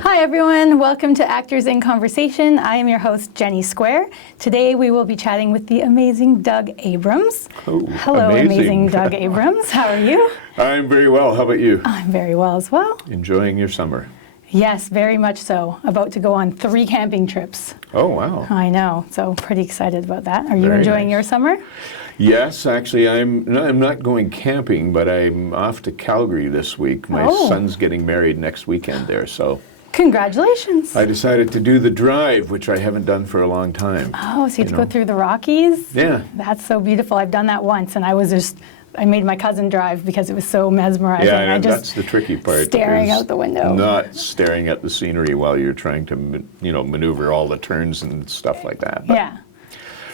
Hi everyone, welcome to Actors in Conversation. I am your host, Jenni Squair. Today we will be chatting with the amazing Doug Abrams. Oh, hello, amazing Doug Abrams. How are you? I'm very well. How about you? I'm very well as well. Enjoying your summer? Yes, very much so. About to go on 3 camping trips. Oh, wow. I know, so pretty excited about that. Are you Very enjoying nice. your summer? Yes, actually, I'm not going camping, but I'm off to Calgary this week. My son's getting married next weekend there, so Congratulations. I decided to do the drive, which I haven't done for a long time. Oh, so you have to go through the Rockies? Yeah. That's so beautiful. I've done that once, and I made my cousin drive because it was so mesmerizing. Yeah, I just that's the tricky part. staring is out the window. Not staring at the scenery while you're trying to, maneuver all the turns and stuff like that. But Yeah.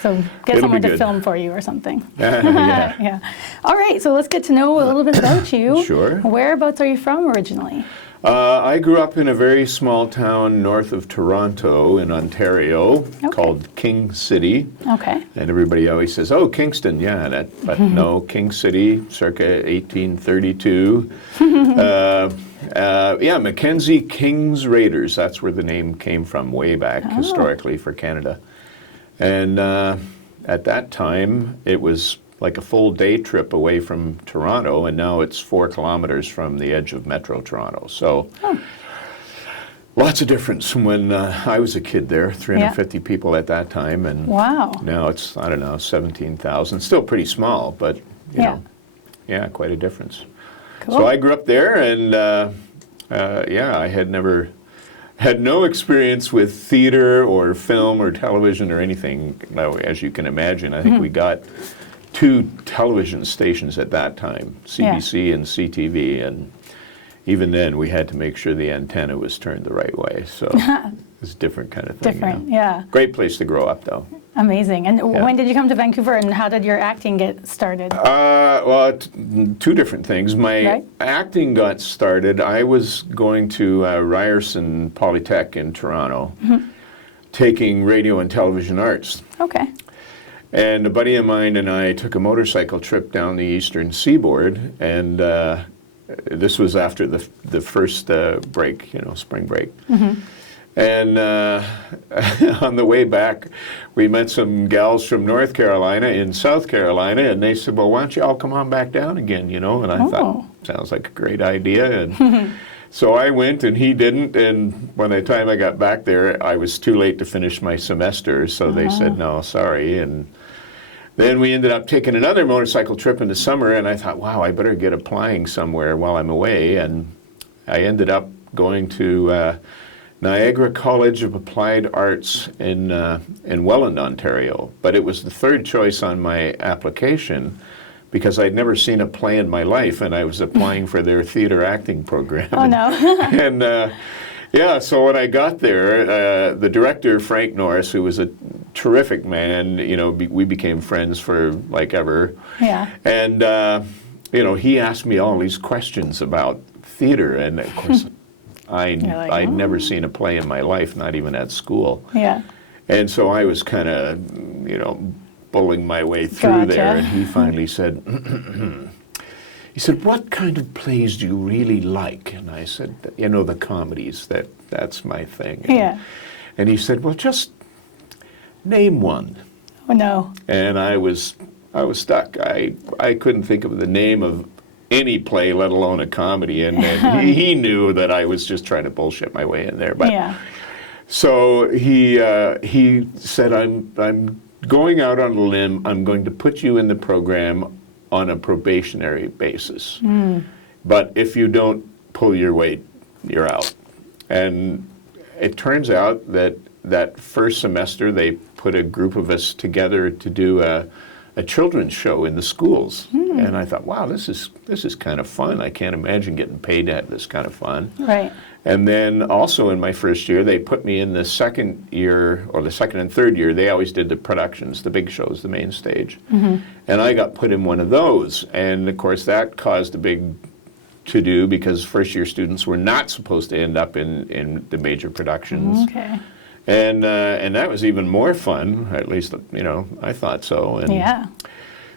So get It'll someone be to good. film for you or something. Yeah. Yeah. All right, so let's get to know a little bit about you. Sure. Whereabouts are you from originally? I grew up in a very small town north of Toronto in Ontario called King City. Okay. And everybody always says, oh, Kingston, yeah. But no, King City, circa 1832. Mackenzie King's Raiders. That's where the name came from way back historically for Canada. And at that time, it was like a full day trip away from Toronto, and now it's 4 kilometers from the edge of Metro Toronto. So lots of difference from when I was a kid there, 350 people at that time, and Wow. now it's, 17,000. Still pretty small, but, you know, quite a difference. Cool. So I grew up there, and I had no experience with theater or film or television or anything, as you can imagine. I think we got 2 television stations at that time, CBC and CTV, and even then we had to make sure the antenna was turned the right way. So it's a different kind of thing. Different, yeah. Great place to grow up, though. Amazing. And when did you come to Vancouver, and how did your acting get started? Well, 2 different things. My Right. acting got started. I was going to Ryerson Polytech in Toronto, taking radio and television arts. Okay. And a buddy of mine and I took a motorcycle trip down the eastern seaboard, and this was after the first break, spring break. And on the way back, we met some gals from North Carolina in South Carolina, and they said, well, why don't you all come on back down again, And I thought, sounds like a great idea. And so I went, and he didn't, and by the time I got back there, I was too late to finish my semester, so they said, no, sorry. And then we ended up taking another motorcycle trip in the summer, and I thought, wow, I better get applying somewhere while I'm away. And I ended up going to Niagara College of Applied Arts in Welland, Ontario. But it was the 3rd choice on my application because I'd never seen a play in my life, and I was applying for their theater acting program. Oh, no. And so when I got there, the director, Frank Norris, who was a terrific man, we became friends for like ever. Yeah. And, he asked me all these questions about theater, and of course, I'd never seen a play in my life, not even at school. Yeah. And so I was kind of, bullying my way through there, and he finally said, he said, what kind of plays do you really like? And I said, the comedies, that's my thing. Yeah. And he said, well, just name one. Oh, no. And I was stuck. I couldn't think of the name of any play, let alone a comedy. And he knew that I was just trying to bullshit my way in there. But so he said, I'm going out on a limb. I'm going to put you in the program on a probationary basis. But if you don't pull your weight, you're out. And it turns out that first semester they put a group of us together to do a children's show in the schools. And I thought, wow, this is kind of fun. I can't imagine getting paid to have this kind of fun. Right. And then also in my first year, they put me in the second year, or the second and third year. They always did the productions, the big shows, the main stage. And I got put in one of those. And of course, that caused a big to-do because first year students were not supposed to end up in the major productions. Okay. And that was even more fun, at least, I thought so. And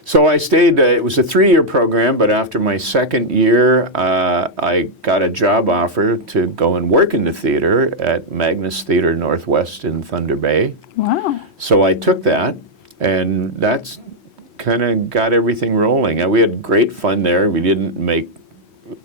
So I stayed, it was a 3-year program, but after my second year, I got a job offer to go and work in the theater at Magnus Theater Northwest in Thunder Bay. Wow. So I took that, and that's kind of got everything rolling. And we had great fun there. We didn't make,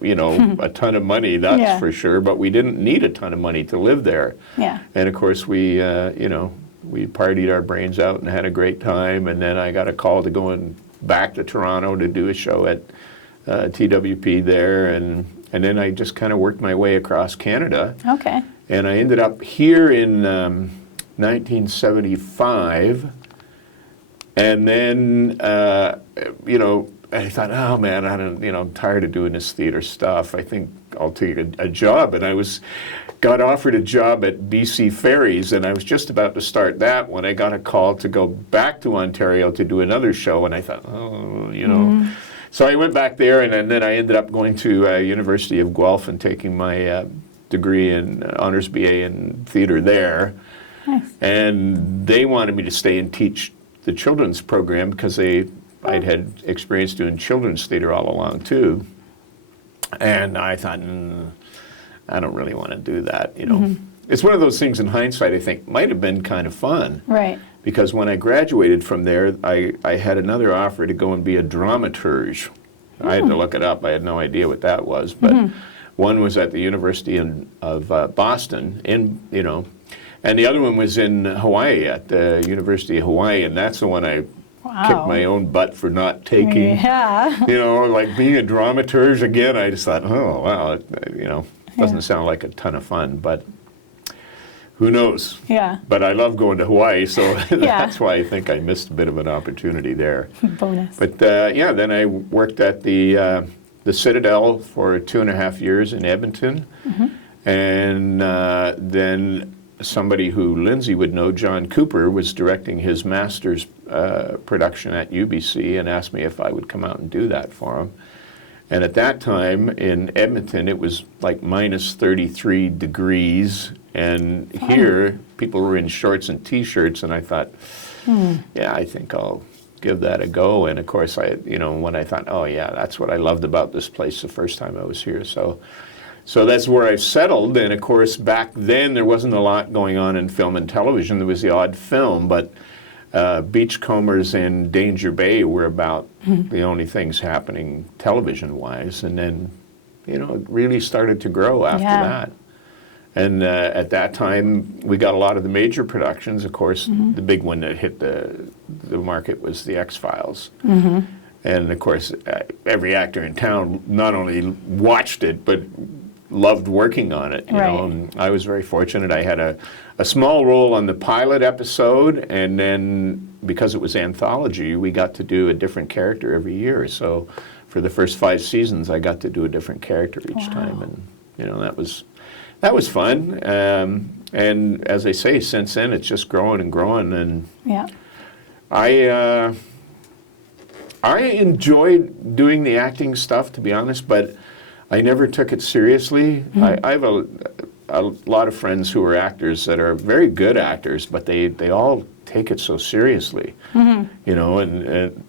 a ton of money, that's for sure, but we didn't need a ton of money to live there. Yeah. And of course, we partied our brains out and had a great time, and then I got a call to go back to Toronto to do a show at TWP there, and then I just kind of worked my way across Canada. Okay. And I ended up here in 1975, and then, I thought, oh man, I'm tired of doing this theater stuff. I think I'll take a job. And I got offered a job at BC Ferries, and I was just about to start that when I got a call to go back to Ontario to do another show. And I thought, So I went back there, and then I ended up going to University of Guelph and taking my degree in Honours BA in theater there. Nice. And they wanted me to stay and teach the children's program because I'd had experience doing children's theater all along too. And I thought, I don't really want to do that, It's one of those things in hindsight I think might have been kind of fun. Right. Because when I graduated from there, I had another offer to go and be a dramaturge. I had to look it up. I had no idea what that was. But one was at the University of Boston, and the other one was in Hawaii at the University of Hawaii, and that's the one I kicked my own butt for not taking. Yeah. Like being a dramaturge again, I just thought, oh, wow, doesn't sound like a ton of fun, but who knows? Yeah. But I love going to Hawaii, so that's why I think I missed a bit of an opportunity there. Bonus. But then I worked at the Citadel for 2.5 years in Edmonton, and then somebody who Lindsay would know, John Cooper, was directing his master's production at UBC and asked me if I would come out and do that for him. And at that time in Edmonton, it was like minus 33 degrees. And here, people were in shorts and T-shirts. And I thought, I think I'll give that a go. And of course, when I thought, oh yeah, that's what I loved about this place the first time I was here. So that's where I've settled. And of course, back then, there wasn't a lot going on in film and television. There was the odd film, but Beachcombers and Danger Bay were about the only things happening television-wise. And then, it really started to grow after that. And at that time, we got a lot of the major productions. Of course, the big one that hit the market was The X-Files. And of course, every actor in town not only watched it, but loved working on it. You know? And I was very fortunate. I had a small role on the pilot episode, and then because it was anthology, we got to do a different character every year. So for the first 5 seasons, I got to do a different character each time, and that was fun. And as I say, since then it's just growing and growing. And I enjoyed doing the acting stuff, to be honest, but I never took it seriously. I have a lot of friends who are actors that are very good actors, but they all take it so seriously, and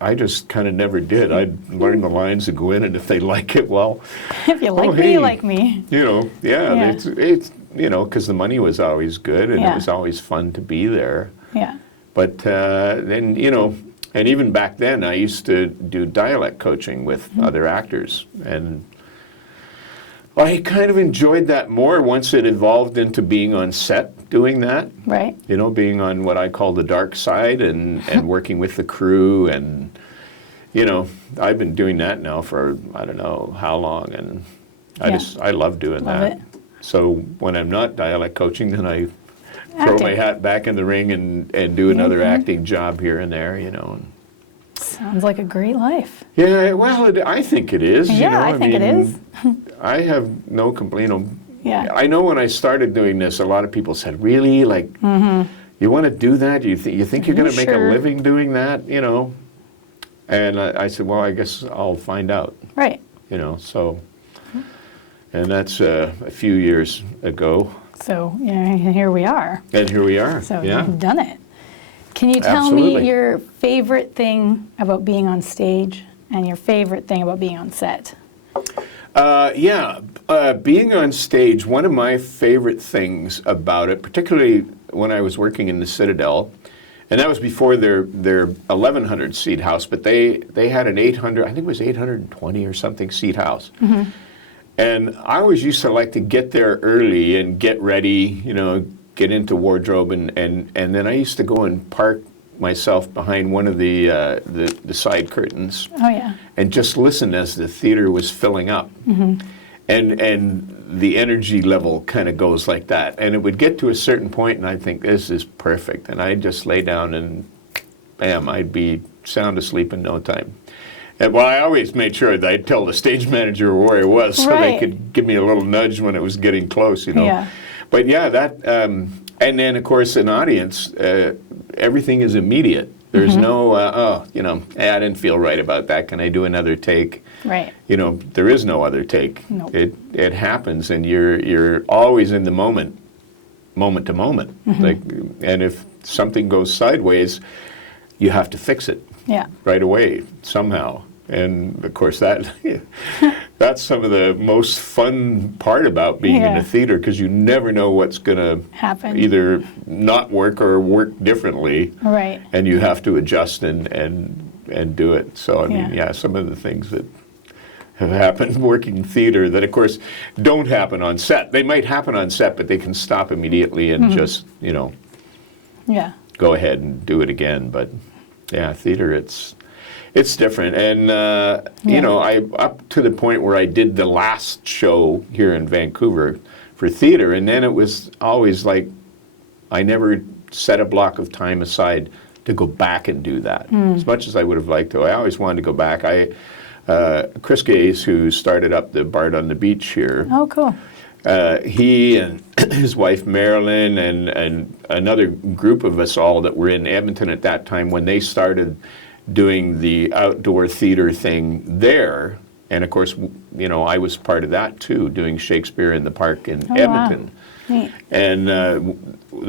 I just kind of never did. I'd learn the lines and go in, and if they like it, well, if you like me, you like me. It's because the money was always good, and it was always fun to be there. Yeah. But then, and even back then, I used to do dialect coaching with other actors, and I kind of enjoyed that more once it evolved into being on set doing that. Right. Being on what I call the dark side and working with the crew. And, I've been doing that now for I don't know how long. And I love doing that. So when I'm not dialect coaching, then I throw my hat back in the ring and do another acting job here and there, Sounds like a great life. Yeah, well, I think it is. Yeah, I think it is. I have no complaint. I know when I started doing this, a lot of people said, really? Like, you want to do that? You think you're going to make a living doing that? And I said, well, I guess I'll find out. Right. So, and that's a few years ago. So, here we are. And here we are. So you've done it. Can you tell Absolutely. me your favorite thing about being on stage and your favorite thing about being on set? Being on stage, one of my favorite things about it, particularly when I was working in the Citadel, and that was before their 1,100 seat house, but they had an 800, I think it was 820 or something seat house. And I always used to like to get there early and get ready, get into wardrobe, and then I used to go and park myself behind one of the side curtains. Oh, yeah. And just listen as the theater was filling up. And the energy level kind of goes like that. And it would get to a certain point, and I'd think, this is perfect. And I'd just lay down and, bam, I'd be sound asleep in no time. And, well, I always made sure that I'd tell the stage manager where I was so they could give me a little nudge when it was getting close, Yeah. But yeah, that, and then, of course, an audience, everything is immediate. There's no, I didn't feel right about that. Can I do another take? Right. There is no other take. Nope. It happens, and you're always in the moment to moment. And if something goes sideways, you have to fix it right away somehow. And of course, that's some of the most fun part about being in a theater, because you never know what's going to happen, either not work or work differently. Right. And you have to adjust and do it. So I mean, some of the things that have happened working in theater that, of course, don't happen on set. They might happen on set, but they can stop immediately and just, go ahead and do it again. But yeah, theater, it's different. And, I up to the point where I did the last show here in Vancouver for theater, and then it was always like I never set a block of time aside to go back and do that. As much as I would have liked to, I always wanted to go back. Chris Gaze, who started up the Bard on the Beach here. Oh, cool. He and his wife Marilyn and another group of us all that were in Edmonton at that time when they started doing the outdoor theater thing there. And of course, I was part of that too, doing Shakespeare in the Park in Edmonton. Wow. Neat. And there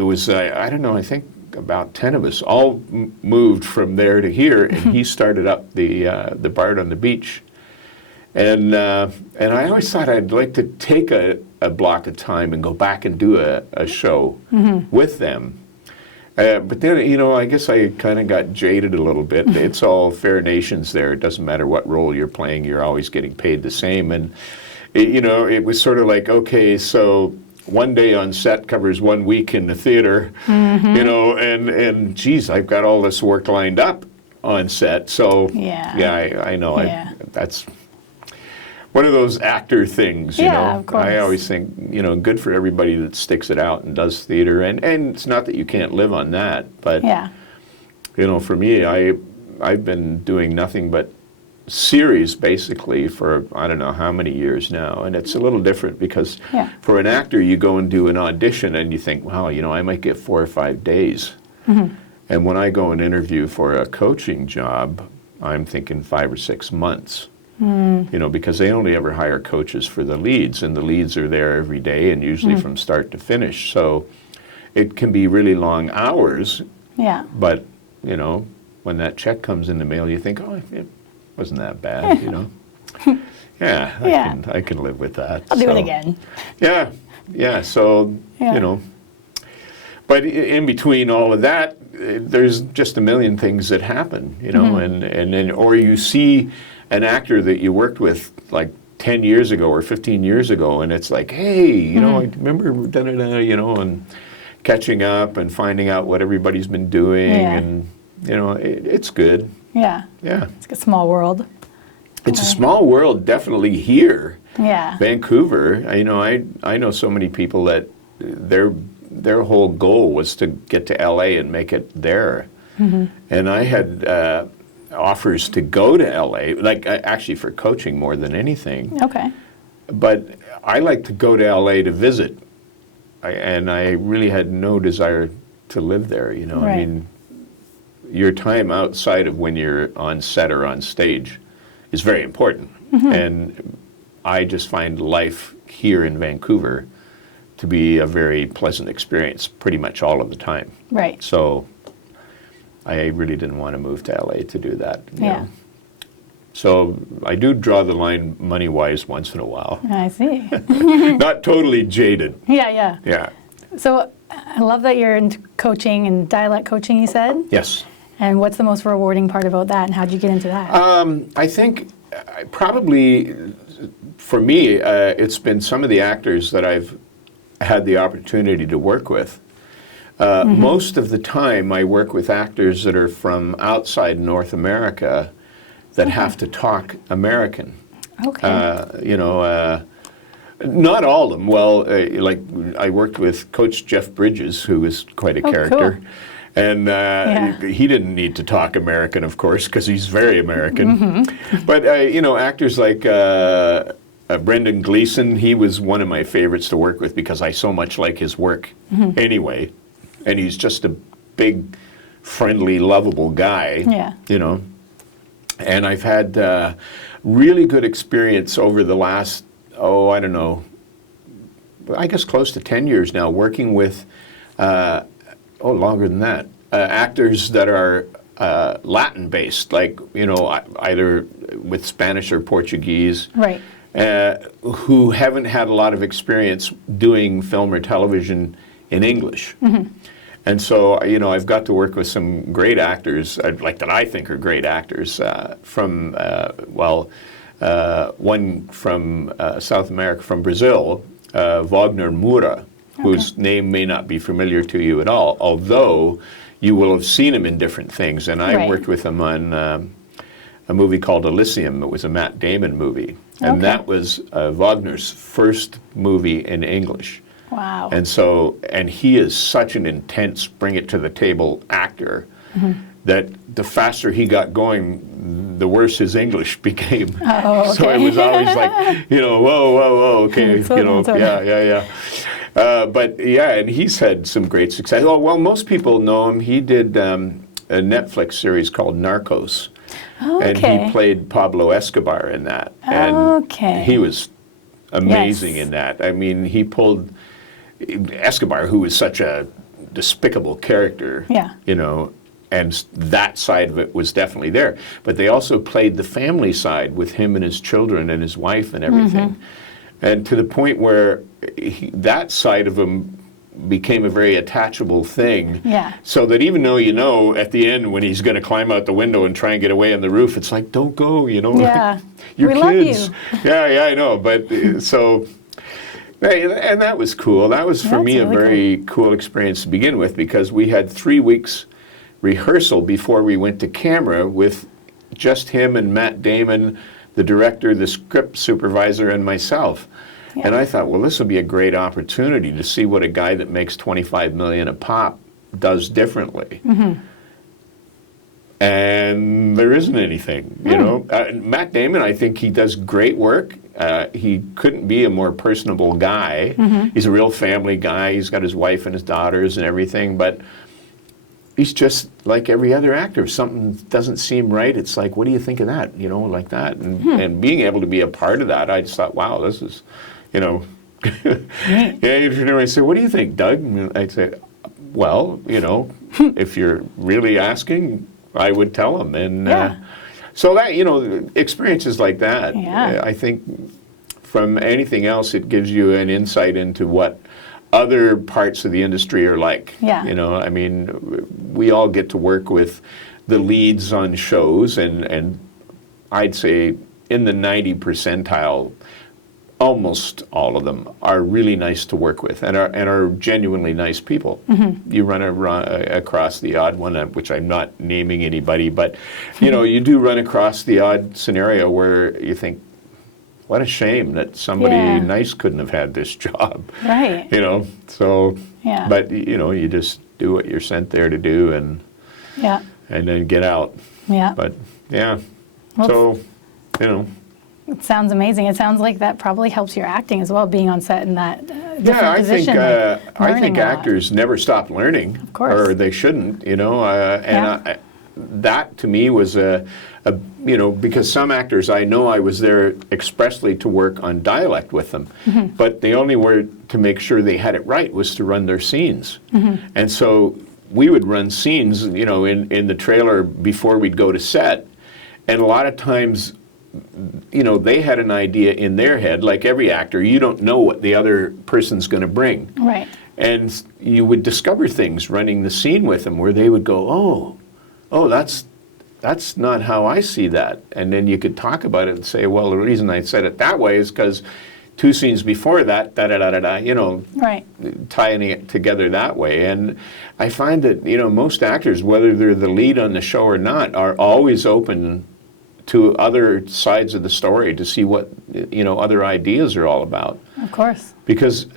was, I don't know, I think about 10 of us all moved from there to here, and he started up the Bard on the Beach. And I always thought I'd like to take a block of time and go back and do a show with them. But then, I guess I kind of got jaded a little bit. It's all fair nations there. It doesn't matter what role you're playing, you're always getting paid the same. And, it was sort of like, okay, so one day on set covers 1 week in the theater, and geez, I've got all this work lined up on set. So, I know. Yeah. That's one of those actor things, Of course. I always think, good for everybody that sticks it out and does theater. And it's not that you can't live on that, but, for me, I've been doing nothing but series basically for I don't know how many years now. And it's a little different because for an actor, you go and do an audition and you think, wow, I might get 4 or 5 days. And when I go and interview for a coaching job, I'm thinking 5 or 6 months. Because they only ever hire coaches for the leads, and the leads are there every day and usually from start to finish. So it can be really long hours. Yeah. But, when that check comes in the mail, you think, oh, it wasn't that bad, I can live with that. I'll do it again. Yeah. So, but in between all of that, there's just a million things that happen, and then, or you see an actor that you worked with like 10 years ago or 15 years ago, and it's like, hey, I remember and catching up and finding out what everybody's been doing, and it's good. Yeah. It's like a small world. It's a small world, definitely here. Yeah. Vancouver. I know so many people that their whole goal was to get to LA and make it there. And I had offers to go to LA, like actually for coaching more than anything. Okay. But I like to go to LA to visit, and I really had no desire to live there. Right. I mean, your time outside of when you're on set or on stage is very important, and I just find life here in Vancouver to be a very pleasant experience pretty much all of the time. Right. So I really didn't want to move to LA to do that. you Yeah. know. So I do draw the line money-wise once in a while. I see. Not totally jaded. Yeah. Yeah. So I love that you're into coaching and dialect coaching, you said. Yes. And what's the most rewarding part about that, and how'd you get into that? I think probably for me, it's been some of the actors that I've had the opportunity to work with. Most of the time, I work with actors that are from outside North America that have to talk American. Okay. Not all of them. Well, like I worked with Coach Jeff Bridges, who was quite a character. Cool. And he didn't need to talk American, of course, because he's very American. But, actors like Brendan Gleeson, he was one of my favorites to work with because I so much like his work anyway. And he's just a big, friendly, lovable guy, Yeah. And I've had really good experience over the last, I don't know, I guess close to 10 years now, working with, longer than that, actors that are Latin-based, like, either with Spanish or Portuguese, Right. who haven't had a lot of experience doing film or television in English. And so, I've got to work with some great actors, like that I think are great actors, from, one from South America, from Brazil, Wagner Moura, whose name may not be familiar to you at all, although you will have seen him in different things. And I worked with him on a movie called Elysium. It was a Matt Damon movie. And that was Wagner's first movie in English. Wow. And he is such an intense, bring it to the table actor that the faster he got going, the worse his English became. Oh, okay. So it was always like, whoa, okay, yeah. And he's had some great success. Oh, well, most people know him. He did a Netflix series called Narcos. And he played Pablo Escobar in that. And he was amazing in that. I mean, he pulled Escobar, who was such a despicable character, and that side of it was definitely there. But they also played the family side with him and his children and his wife and everything. And to the point where that side of him became a very attachable thing. Yeah. So that even though at the end when he's going to climb out the window and try and get away on the roof, it's like, don't go, Yeah. Your We kids. love you. Yeah, I know. But so, and that was cool. That was for me a really very cool experience to begin with, because we had 3 weeks rehearsal before we went to camera with just him and Matt Damon, the director, the script supervisor, and myself. Yeah. And I thought, well, this will be a great opportunity to see what a guy that makes $25 million a pop does differently. And there isn't anything, Matt Damon, I think he does great work. He couldn't be a more personable guy. He's a real family guy. He's got his wife and his daughters and everything, but he's just like every other actor. If something doesn't seem right, it's like, what do you think of that? Like that. And being able to be a part of that, I just thought, wow, this is, I say, what do you think, Doug? And I'd say, well, if you're really asking, I would tell him. And so that, experiences like that, I think from anything else, it gives you an insight into what other parts of the industry are like. Yeah. I mean, we all get to work with the leads on shows, and I'd say in the 90 percentile, almost all of them are really nice to work with and are genuinely nice people. You run across the odd one, which I'm not naming anybody, but you do run across the odd scenario where you think, what a shame that somebody nice couldn't have had this job. Right. So, Yeah. but you just do what you're sent there to do and then get out. Yeah. But Well, so, it sounds amazing. It sounds like that probably helps your acting as well, being on set in that different I position. I think actors never stop learning, Of course. or they shouldn't. That to me was because some actors I know I was there expressly to work on dialect with them, but the only way to make sure they had it right was to run their scenes, and so we would run scenes, in the trailer before we'd go to set, and a lot of times, they had an idea in their head. Like every actor, you don't know what the other person's going to bring. Right. And you would discover things running the scene with them where they would go, oh, that's not how I see that. And then you could talk about it and say, well, the reason I said it that way is because 2 scenes before that, Right. tying it together that way. And I find that, most actors, whether they're the lead on the show or not, are always open to other sides of the story to see what, other ideas are all about. Of course. Because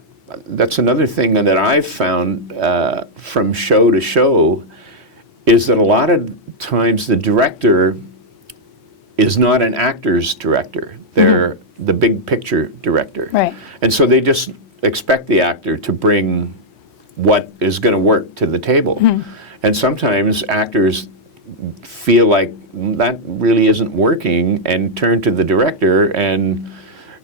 that's another thing that I've found from show to show is that a lot of times the director is not an actor's director. They're the big picture director. Right. And so they just expect the actor to bring what is going to work to the table. And sometimes actors feel like that really isn't working and turn to the director and,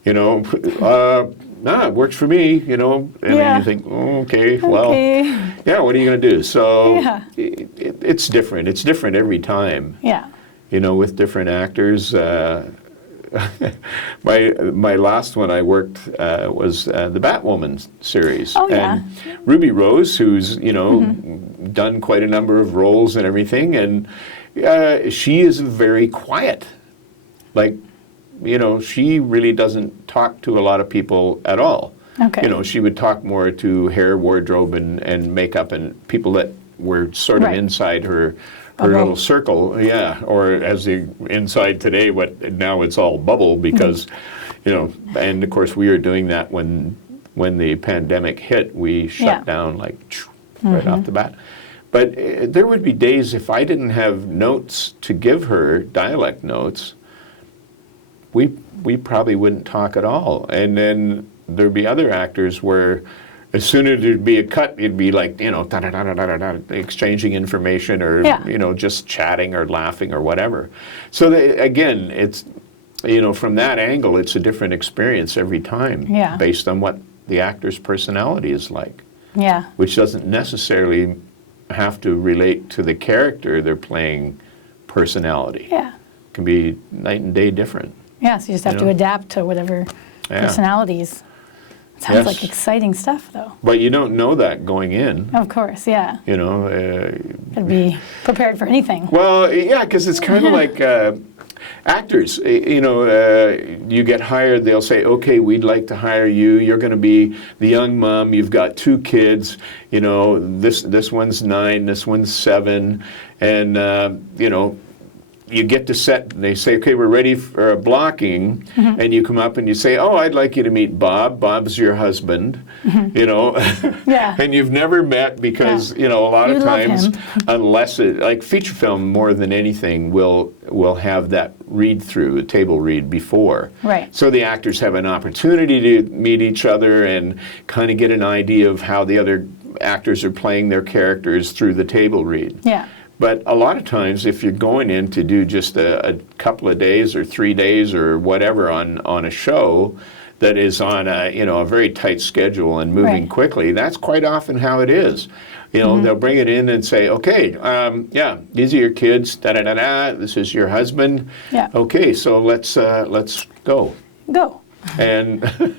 it works for me, and then you think, oh, okay, well, yeah, what are you going to do? So it's different. It's different every time. Yeah. With different actors. My last one I worked was the Batwoman series. Oh, yeah. And Ruby Rose, who's, done quite a number of roles and everything, and she is very quiet. Like, she really doesn't talk to a lot of people at all. Okay. She would talk more to hair, wardrobe, and makeup, and people that were sort of inside her little circle, or as the inside today, now it's all bubble because, and of course we were doing that when the pandemic hit, we shut down right off the bat. But there would be days if I didn't have notes to give her, dialect notes, we probably wouldn't talk at all. And then there'd be other actors where as soon as there'd be a cut, it'd be like, exchanging information or, just chatting or laughing or whatever. So again, it's, from that angle, it's a different experience every time based on what the actor's personality is like. Yeah. Which doesn't necessarily have to relate to the character they're playing personality. Yeah. It can be night and day different. Yeah, so you just have to adapt to whatever personalities. Sounds like exciting stuff, though. But you don't know that going in. Of course, yeah. Could be prepared for anything. Well, yeah, because it's kind of like actors. You get hired, they'll say, okay, we'd like to hire you. You're going to be the young mom. You've got 2 kids. This one's 9, this one's 7. And, you get to set, and they say, okay, we're ready for blocking, and you come up and you say, oh, I'd like you to meet Bob. Bob's your husband, and you've never met because, a lot of times, unless like feature film more than anything will have that read through, a table read before. Right. So the actors have an opportunity to meet each other and kind of get an idea of how the other actors are playing their characters through the table read. Yeah. But a lot of times, if you're going in to do just a couple of days or 3 days or whatever on a show that is on a very tight schedule and moving quickly, that's quite often how it is. They'll bring it in and say, okay, these are your kids, this is your husband. Yeah. Okay, so let's go. Go. And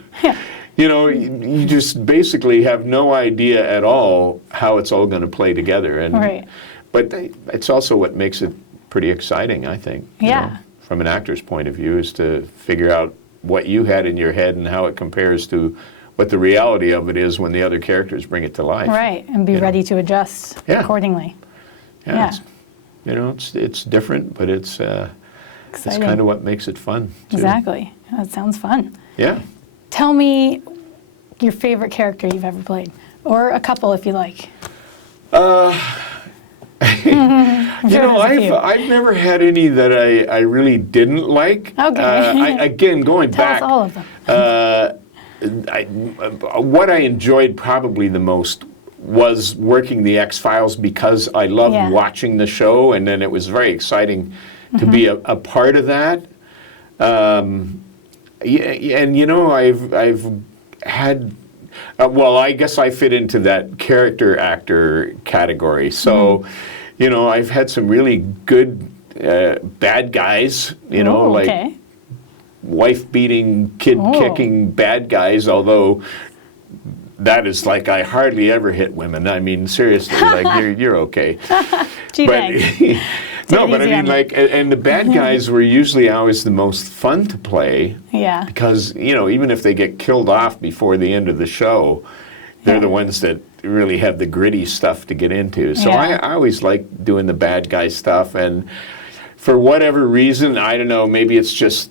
you just basically have no idea at all how it's all going to play together. And but it's also what makes it pretty exciting, I think. Yeah. From an actor's point of view, is to figure out what you had in your head and how it compares to what the reality of it is when the other characters bring it to life. Right, and be ready to adjust accordingly. Yeah. It's different, but it's kind of what makes it fun, too. Exactly. That sounds fun. Yeah. Tell me your favorite character you've ever played, or a couple if you like. I've never had any that I really didn't like. Okay. Again, going back. Tell us all of them. What I enjoyed probably the most was working the X-Files because I loved watching the show, and then it was very exciting to be a part of that. And I've had well, I guess I fit into that character actor category. So, I've had some really good bad guys, like okay. wife-beating, kid-kicking bad guys, although that is like I hardly ever hit women. I mean, seriously, like you're okay. Gee, But thanks. no, but I mean, like, and the bad guys were usually always the most fun to play. Yeah. Because, even if they get killed off before the end of the show, they're the ones that really have the gritty stuff to get into. So I always like doing the bad guy stuff. And for whatever reason, I don't know, maybe it's just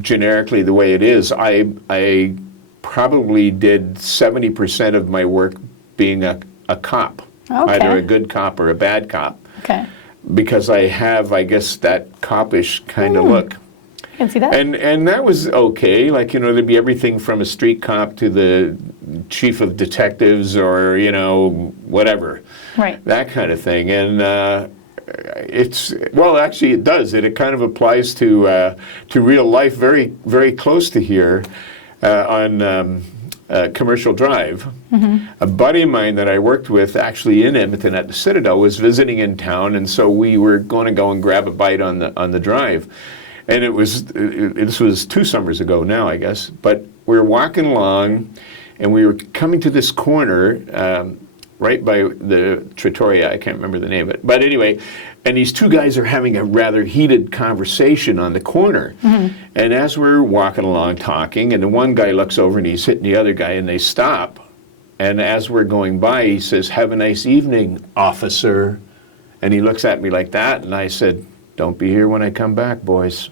generically the way it is, I probably did 70% of my work being a cop. Okay. Either a good cop or a bad cop. Okay. Because I have, I guess, that copish kind of look. I can see that. And that was okay. Like, there'd be everything from a street cop to the chief of detectives or, whatever. Right. That kind of thing. And actually it does. It kind of applies to real life very, very close to here on Commercial Drive. A buddy of mine that I worked with actually in Edmonton at the Citadel was visiting in town, and so we were going to go and grab a bite on the drive. And this was 2 summers ago now, I guess, but we were walking along and we were coming to this corner right by the Trattoria, I can't remember the name of it, but anyway, and these 2 guys are having a rather heated conversation on the corner. And as we're walking along talking, and the one guy looks over and he's hitting the other guy and they stop. And as we're going by, he says, "Have a nice evening, officer." And he looks at me like that, and I said, "Don't be here when I come back, boys."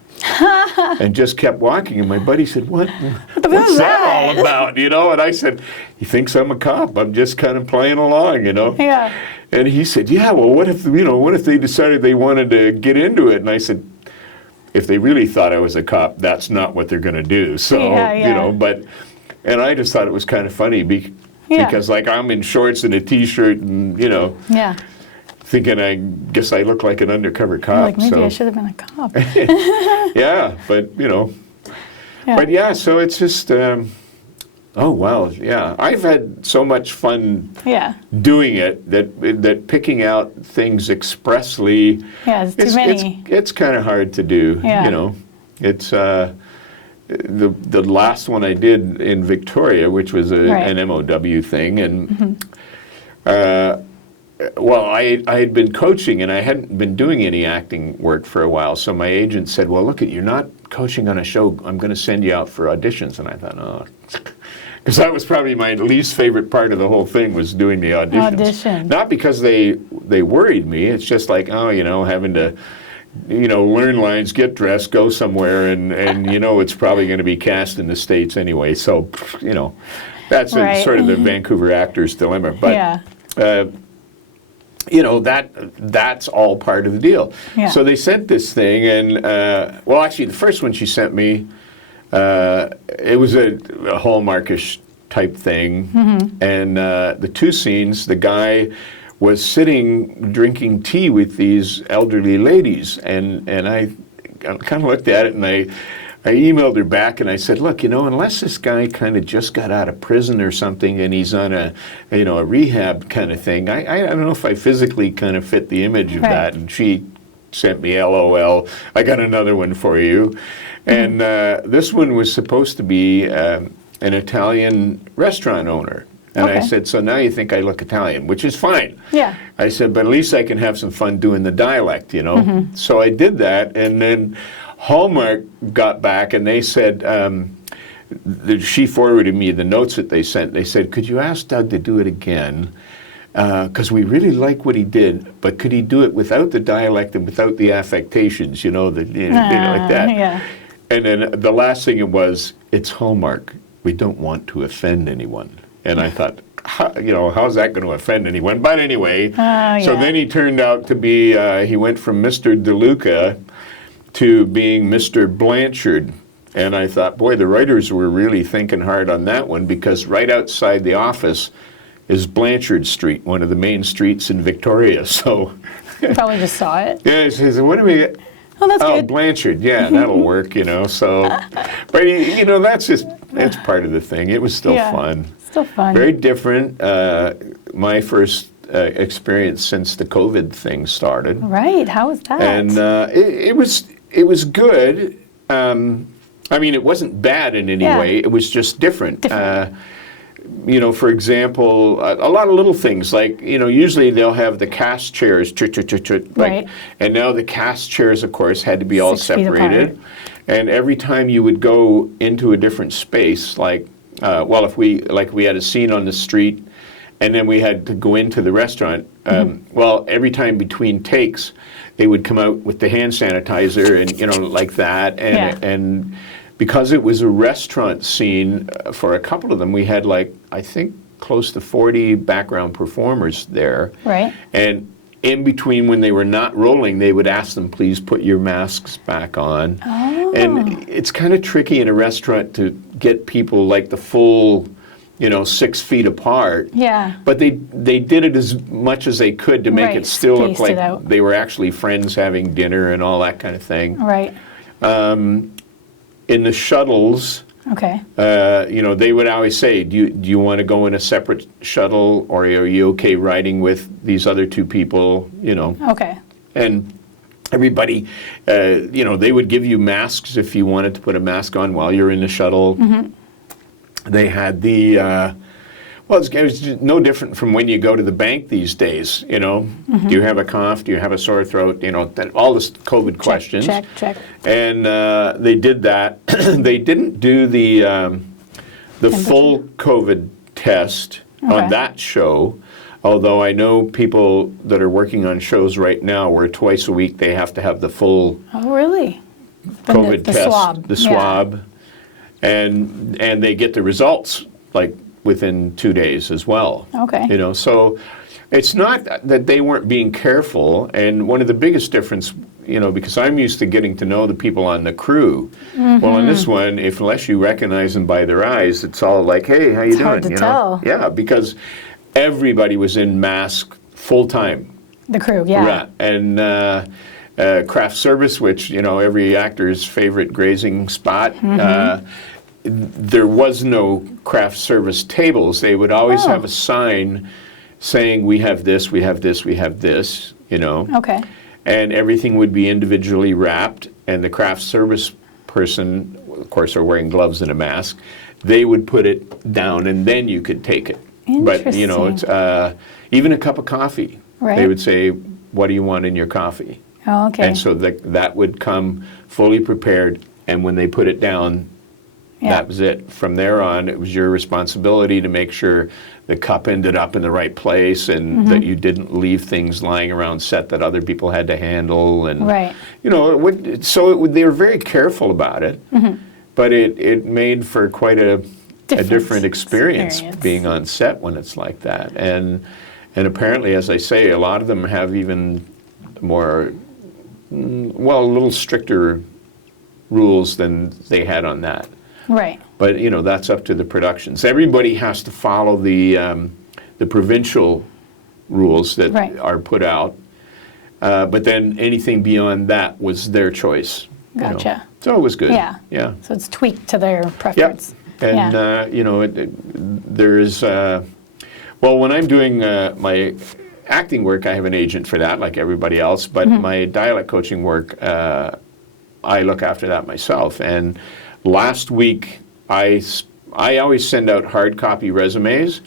And just kept walking, and my buddy said, what's that all about, And I said, "He thinks I'm a cop. I'm just kind of playing along, Yeah. And he said, "Yeah, well, what if they decided they wanted to get into it?" And I said, "If they really thought I was a cop, that's not what they're going to do." So, and I just thought it was kind of funny because like I'm in shorts and a t-shirt and, Yeah. thinking I guess I look like an undercover cop. Like, maybe so. I should have been a cop. Yeah, but, But yeah, so it's just, oh, wow, yeah. I've had so much fun doing it that picking out things expressly, it's too many. It's kind of hard to do, Yeah. It's the last one I did in Victoria, which was an MOW thing, and well, I had been coaching and I hadn't been doing any acting work for a while, so my agent said, "Well, look, you're not coaching on a show. I'm going to send you out for auditions." And I thought, oh, because that was probably my least favorite part of the whole thing was doing the auditions. Not because they worried me. It's just like, having to, learn lines, get dressed, go somewhere, and it's probably going to be cast in the States anyway. So, that's sort of the Vancouver actor's dilemma. But, that's all part of the deal. Yeah. So they sent this thing, and well, actually, the first one she sent me, it was a Hallmarkish type thing, and the 2 scenes, the guy was sitting drinking tea with these elderly ladies, and I kind of looked at it, and I emailed her back and I said, "Look, unless this guy kind of just got out of prison or something and he's on a rehab kind of thing, I don't know if I physically kind of fit the image of that." And she sent me LOL, "I got another one for you." And this one was supposed to be an Italian restaurant owner. And I said, "So now you think I look Italian," which is fine. Yeah. I said, "But at least I can have some fun doing the dialect, So I did that, and then Hallmark got back and they said, she forwarded me the notes that they sent. They said, "Could you ask Doug to do it again? Because we really like what he did, but could he do it without the dialect and without the affectations, like that?" Yeah. And then the last thing it was, "It's Hallmark. We don't want to offend anyone." And I thought, how's that going to offend anyone? But anyway, so then he turned out to be, he went from Mr. DeLuca to being Mr. Blanchard. And I thought, boy, the writers were really thinking hard on that one, because right outside the office is Blanchard Street, one of the main streets in Victoria. So you probably just saw it. Yeah, he says, "What do we get?" Oh, that's good. Blanchard, yeah, that'll work, So, but that's just, it's part of the thing. It was still fun. Still fun. Very different. My first experience since the COVID thing started. Right. How was that? And it was good. I mean, it wasn't bad in any way. It was just different. For example, a lot of little things like, usually they'll have the cast chairs, Right. and now the cast chairs, of course, had to be all 6 feet separated. apart. And every time you would go into a different space, like, if we had a scene on the street, and then we had to go into the restaurant. Every time between takes, they would come out with the hand sanitizer and like that, and because it was a restaurant scene, for a couple of them, we had I think close to 40 background performers there. Right. And in between, when they were not rolling, they would ask them, please put your masks back on. Oh. And it's kind of tricky in a restaurant to get people the full 6 feet apart. Yeah. But they did it as much as they could to make it still look Spaced it like out. they were actually friends having dinner and all that kind of thing. Right. In the shuttles, Okay. they would always say, do you want to go in a separate shuttle, or are you okay riding with these other two people, Okay. And everybody, they would give you masks if you wanted to put a mask on while you're in the shuttle. They had the, it was just no different from when you go to the bank these days, Do you have a cough? Do you have a sore throat? All this COVID questions. Check. And they did that. They didn't do the full COVID test on that show, although I know people that are working on shows right now where twice a week they have to have the full Oh, really? COVID the test, swab. the swab, and they get the results within 2 days as well. Okay. So it's not that they weren't being careful, and one of the biggest difference, because I'm used to getting to know the people on the crew. Well, on this one, unless you recognize them by their eyes, it's all like, hey, how you doing? Hard to tell. Yeah, because everybody was in mask full time. The crew, yeah. And craft service, which every actor's favorite grazing spot. There was no craft service tables. They would always have a sign saying, we have this, we have this, we have this, Okay. And everything would be individually wrapped, and the craft service person, of course, are wearing gloves and a mask. They would put it down, and then you could take it. But, it's even a cup of coffee. Right. They would say, what do you want in your coffee? Oh, okay. And so that would come fully prepared, and when they put it down, that was it. From there on, it was your responsibility to make sure the cup ended up in the right place, and that you didn't leave things lying around set that other people had to handle. And Right. they were very careful about it, but it made for quite a different experience being on set when it's like that. And apparently, as I say, a lot of them have even more, a little stricter rules than they had on that. Right. But that's up to the productions. Everybody has to follow the provincial rules that are put out. But then anything beyond that was their choice. Gotcha. So it was good. Yeah. Yeah. So it's tweaked to their preference. Yep. And there is. When I'm doing my acting work, I have an agent for that, like everybody else. But my dialect coaching work, I look after that myself. And last week, I always send out hard copy resumes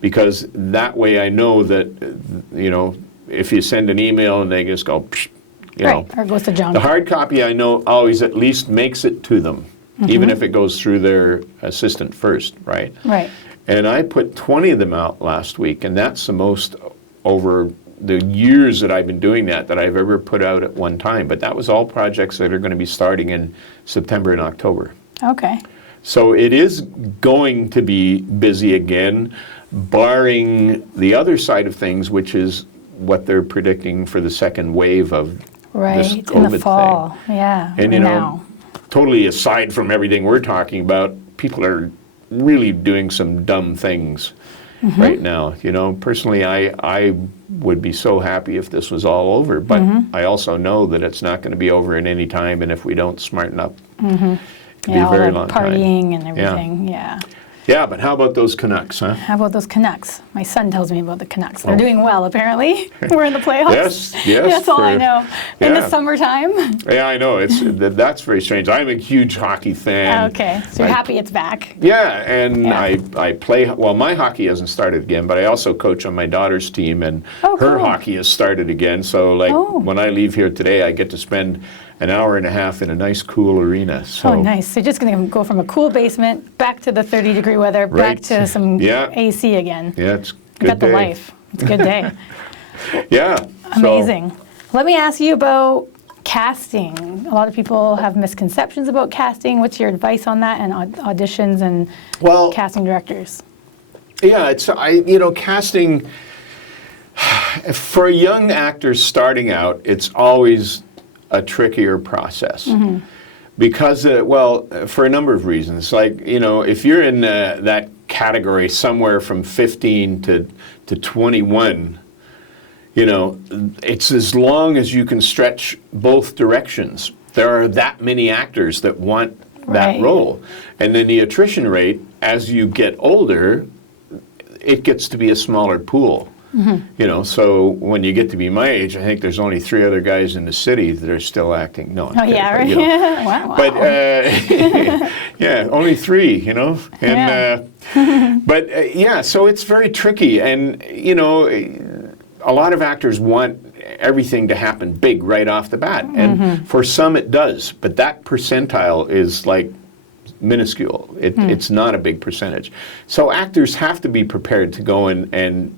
because that way I know that, if you send an email and they just go, psh, Or it goes to junk. the hard copy I know always at least makes it to them, even if it goes through their assistant first, right? Right. And I put 20 of them out last week, and that's the most over the years that I've been doing that I've ever put out at one time. But that was all projects that are going to be starting in September and October. Okay. So it is going to be busy again, barring the other side of things, which is what they're predicting for the second wave of this COVID in the fall. thing. Yeah. And now. Totally aside from everything we're talking about, people are really doing some dumb things right now. Personally, I would be so happy if this was all over, but I also know that it's not going to be over in any time, and if we don't smarten up, it could be a very long time. Partying and everything. Yeah. Yeah, but how about those Canucks, huh? How about those Canucks? My son tells me about the Canucks. They're doing well, apparently. We're in the playoffs. Yes. That's all I know. In the Yeah. summertime. Yeah, I know. That's very strange. I'm a huge hockey fan. Okay, so you're happy it's back. Yeah, and Yeah. I play, well, my hockey hasn't started again, but I also coach on my daughter's team, and her cool. hockey has started again. So, like, when I leave here today, I get to spend an hour and a half in a nice, cool arena. So, Oh, nice. So you're just going to go from a cool basement back to the 30-degree weather, back Right. to some Yeah. AC again. yeah, it's a You good got the day. life. It's a good day. Yeah. Amazing. Let me ask you about casting. A lot of people have misconceptions about casting. What's your advice on that, and auditions and Well, casting directors? yeah, casting, for young actors starting out, it's always a trickier process. Because, for a number of reasons. Like, if you're in that category somewhere from 15 to 21, it's as long as you can stretch both directions. There are that many actors that want that Right. role. And then the attrition rate, as you get older, it gets to be a smaller pool. So when you get to be my age, I think there's only 3 other guys in the city that are still acting. No, I'm Oh, kidding, yeah, but, right? Wow. But yeah, only 3, and so it's very tricky, and a lot of actors want everything to happen big right off the bat, and for some it does, but that percentile is like minuscule. It's not a big percentage. So actors have to be prepared to go and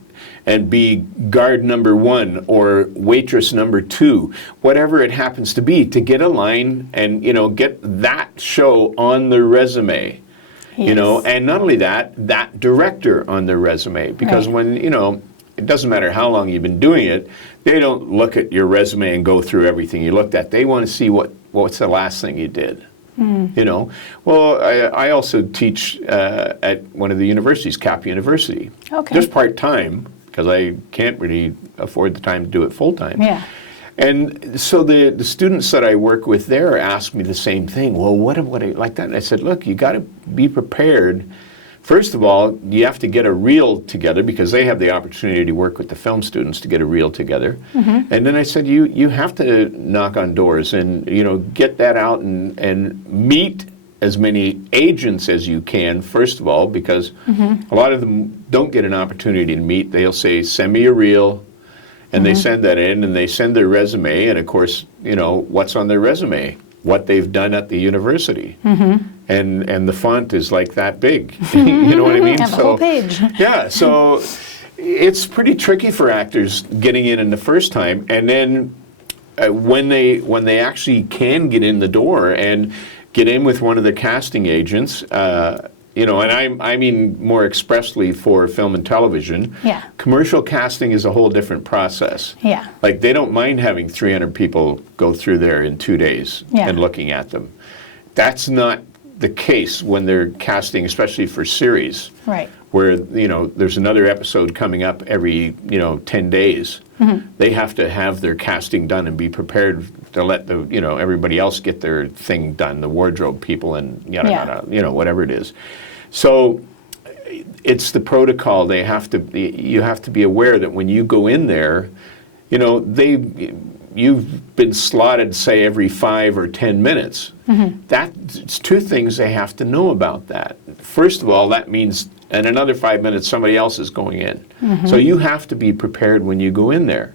be guard number 1 or waitress number 2, whatever it happens to be, to get a line and get that show on their resume. Yes. And not only that director on their resume, because Right. when it doesn't matter how long you've been doing it, they don't look at your resume and go through everything you looked at. They want to see what's the last thing you did. Well, I also teach at one of the universities, Cap University, Okay. just part-time, because I can't really afford the time to do it full-time. Yeah. And so the students that I work with there ask me the same thing. Well, what like that? And I said, look, you got to be prepared. First of all, you have to get a reel together, because they have the opportunity to work with the film students to get a reel together. And then I said, you have to knock on doors and get that out and meet as many agents as you can, first of all, because a lot of them don't get an opportunity to meet. They'll say, send me a reel, and they send that in, and they send their resume, and of course, what's on their resume? What they've done at the university. And the font is like that big. You know what I mean? Have a whole page. Yeah, so it's pretty tricky for actors getting in the first time, and then when they actually can get in the door and get in with one of the casting agents, and I mean more expressly for film and television. Yeah. Commercial casting is a whole different process. Yeah. Like, they don't mind having 300 people go through there in 2 days Yeah. and looking at them. That's not the case when they're casting, especially for series, Right. where there's another episode coming up every 10 days. They have to have their casting done and be prepared to let the everybody else get their thing done, the wardrobe people and yada yada, whatever it is. So it's the protocol. You have to be aware that when you go in there, you've been slotted, say, every 5 or 10 minutes. That's 2 things they have to know about that. First of all, that means in another 5 minutes somebody else is going in. So you have to be prepared when you go in there.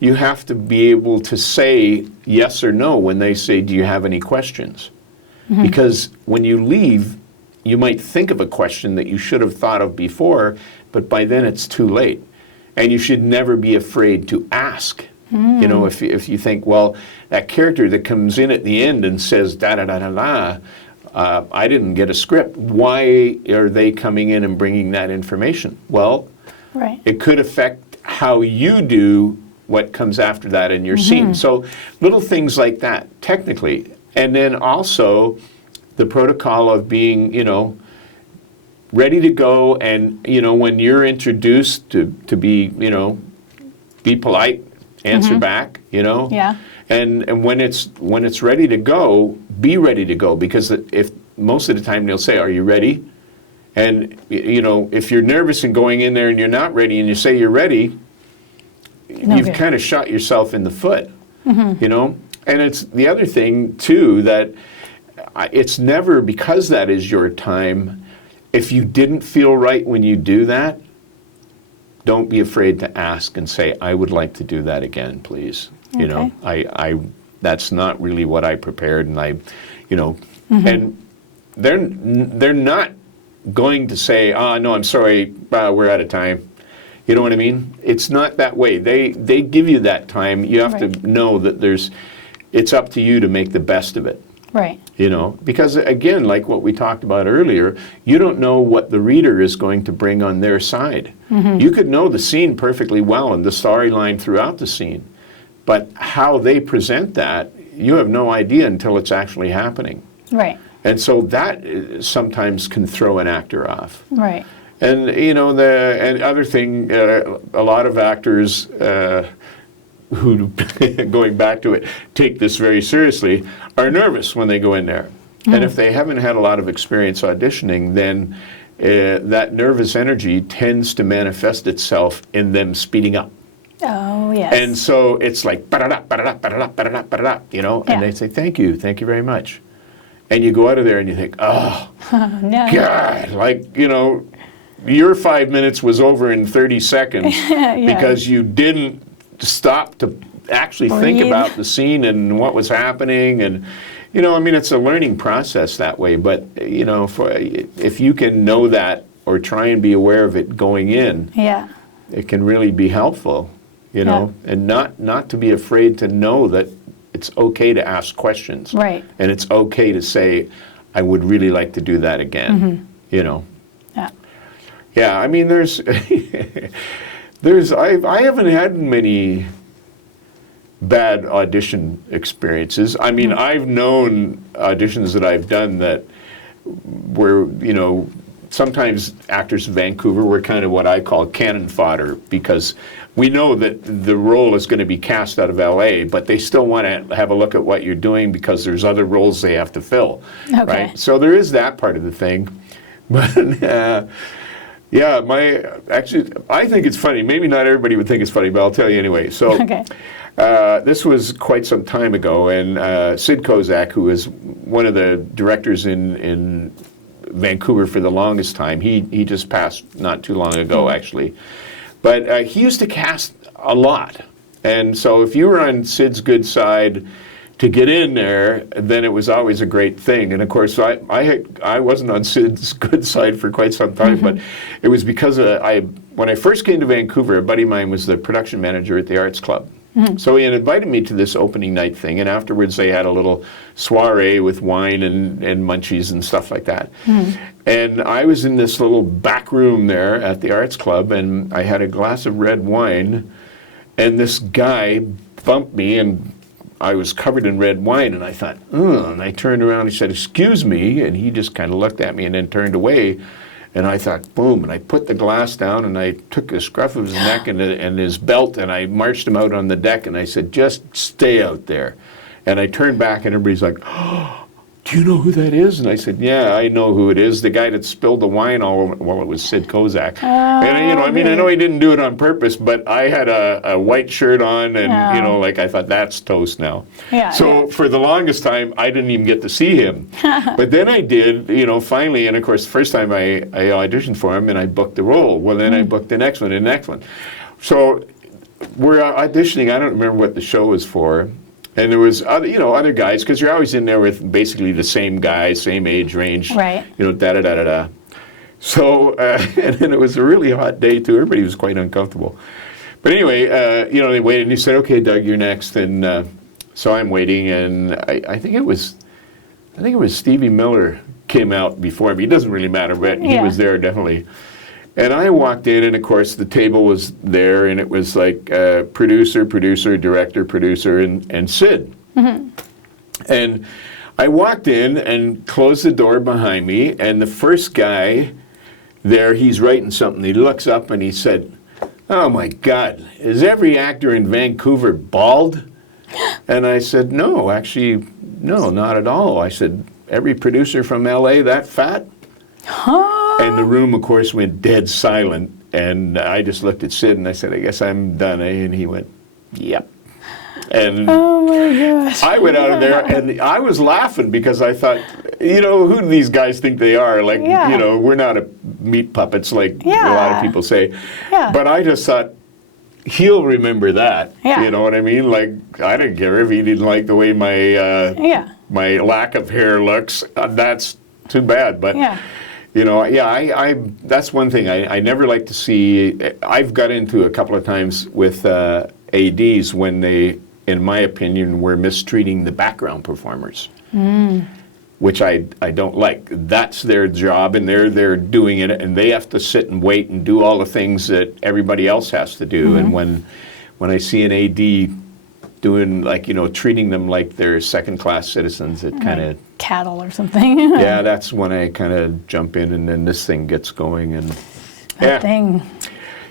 You have to be able to say yes or no when they say, do you have any questions? Because when you leave, you might think of a question that you should have thought of before, but by then it's too late. And you should never be afraid to ask. If you think, well, that character that comes in at the end and says da da da da da, I didn't get a script. Why are they coming in and bringing that information? Well, Right. it could affect how you do what comes after that in your scene. So little things like that, technically. And then also the protocol of being, ready to go, and, when you're introduced to be, be polite, answer back, Yeah. And when it's ready to go, be ready to go, because if most of the time they'll say, are you ready? And, you know, if you're nervous and going in there and you're not ready and you say you're ready, you've good. kind of shot yourself in the foot, you know? And it's the other thing, too, that it's never, because that is your time, if you didn't feel right when you do that, don't be afraid to ask and say, I would like to do that again, please. Okay. You know, I that's not really what I prepared, and I, you know, and they're not going to say, no, I'm sorry, we're out of time. You know what I mean? It's not that way. They give you that time. You have to know that it's up to you to make the best of it. Right. You know, because again, like what we talked about earlier, you don't know what the reader is going to bring on their side. You could know the scene perfectly well and the storyline throughout the scene, but how they present that, you have no idea until it's actually happening. Right. And so that sometimes can throw an actor off. Right. And, you know, and other thing, a lot of actors who, going back to it, take this very seriously, are nervous when they go in there. And if they haven't had a lot of experience auditioning, then that nervous energy tends to manifest itself in them speeding up. Oh, yes. And so it's like, ba-da-da, ba-da-da, ba-da-da, ba-da-da, ba-da-da, you know, and they say, thank you very much. And you go out of there and you think, oh, no. God, like, you know, your 5 minutes was over in 30 seconds because you didn't stop to actually think about the scene and what was happening. And, you know, I mean, it's a learning process that way. But, you know, if you can know that or try and be aware of it going in, it can really be helpful, you know, and not to be afraid to know that it's okay to ask questions. Right. And it's okay to say, I would really like to do that again, you know. Yeah. Yeah, I mean, I haven't had many bad audition experiences. I mean, I've known auditions that I've done that were, you know, sometimes actors in Vancouver were kind of what I call cannon fodder, because we know that the role is going to be cast out of LA, but they still want to have a look at what you're doing because there's other roles they have to fill, right? So there is that part of the thing. But yeah, actually, I think it's funny. Maybe not everybody would think it's funny, but I'll tell you anyway. So this was quite some time ago, and Sid Kozak, who is one of the directors in Vancouver for the longest time, he just passed not too long ago, actually. But he used to cast a lot. And so if you were on Sid's good side to get in there, then it was always a great thing. And of course, I wasn't on Sid's good side for quite some time, but it was because when I first came to Vancouver, a buddy of mine was the production manager at the Arts Club. So he had invited me to this opening night thing, and afterwards they had a little soiree with wine and munchies and stuff like that. And I was in this little back room there at the Arts Club, and I had a glass of red wine, and this guy bumped me, and I was covered in red wine, and I thought, ugh, and I turned around and he said, excuse me, and he just kind of looked at me and then turned away. And I thought, boom, and I put the glass down, and I took a scruff of his neck and his belt, and I marched him out on the deck, and I said, just stay out there. And I turned back, and everybody's like, oh, do you know who that is? And I said, yeah, I know who it is. The guy that spilled the wine all over, well, it was Sid Kozak. And, you know, I mean, I know he didn't do it on purpose, but I had a white shirt on, and, you know, like, I thought, that's toast now. So for the longest time, I didn't even get to see him. But then I did, you know, finally, and of course, the first time I auditioned for him, and I booked the role. Well, then I booked the next one and the next one. So we're auditioning. I don't remember what the show was for. And there was other guys, because you're always in there with basically the same guys, same age range, you know, da-da-da-da-da. So, and then it was a really hot day, too. Everybody was quite uncomfortable. But anyway, you know, they waited, and he said, okay, Doug, you're next. And so I'm waiting, and I think it was Stevie Miller came out before me. It doesn't really matter, but he was there, definitely. And I walked in, and of course the table was there, and it was like producer, director, producer, and Sid. And I walked in and closed the door behind me, and the first guy there, he's writing something. He looks up and he said, oh my God, is every actor in Vancouver bald? And I said, no, actually, no, not at all. I said, every producer from LA that fat? And the room, of course, went dead silent. And I just looked at Sid and I said, I guess I'm done, eh? And he went, yep. And Oh my gosh. I went out of there and I was laughing because I thought, you know, who do these guys think they are? Like, Yeah. you know, we're not meat puppets like a lot Yeah. of people say. Yeah. But I just thought, he'll remember that. Yeah. You know what I mean? Like, I didn't care if he didn't like the way Yeah. my lack of hair looks. That's too bad. But, Yeah. you know, yeah, I that's one thing I never like to see. I've got into a couple of times with ADs when they, in my opinion, were mistreating the background performers. Which I don't like. That's their job, and they're doing it, and they have to sit and wait and do all the things that everybody else has to do. And when I see an AD doing, like, you know, treating them like they're second-class citizens, it kind of, Cattle or something. yeah, that's when I kind of jump in, and then this thing gets going, and That thing.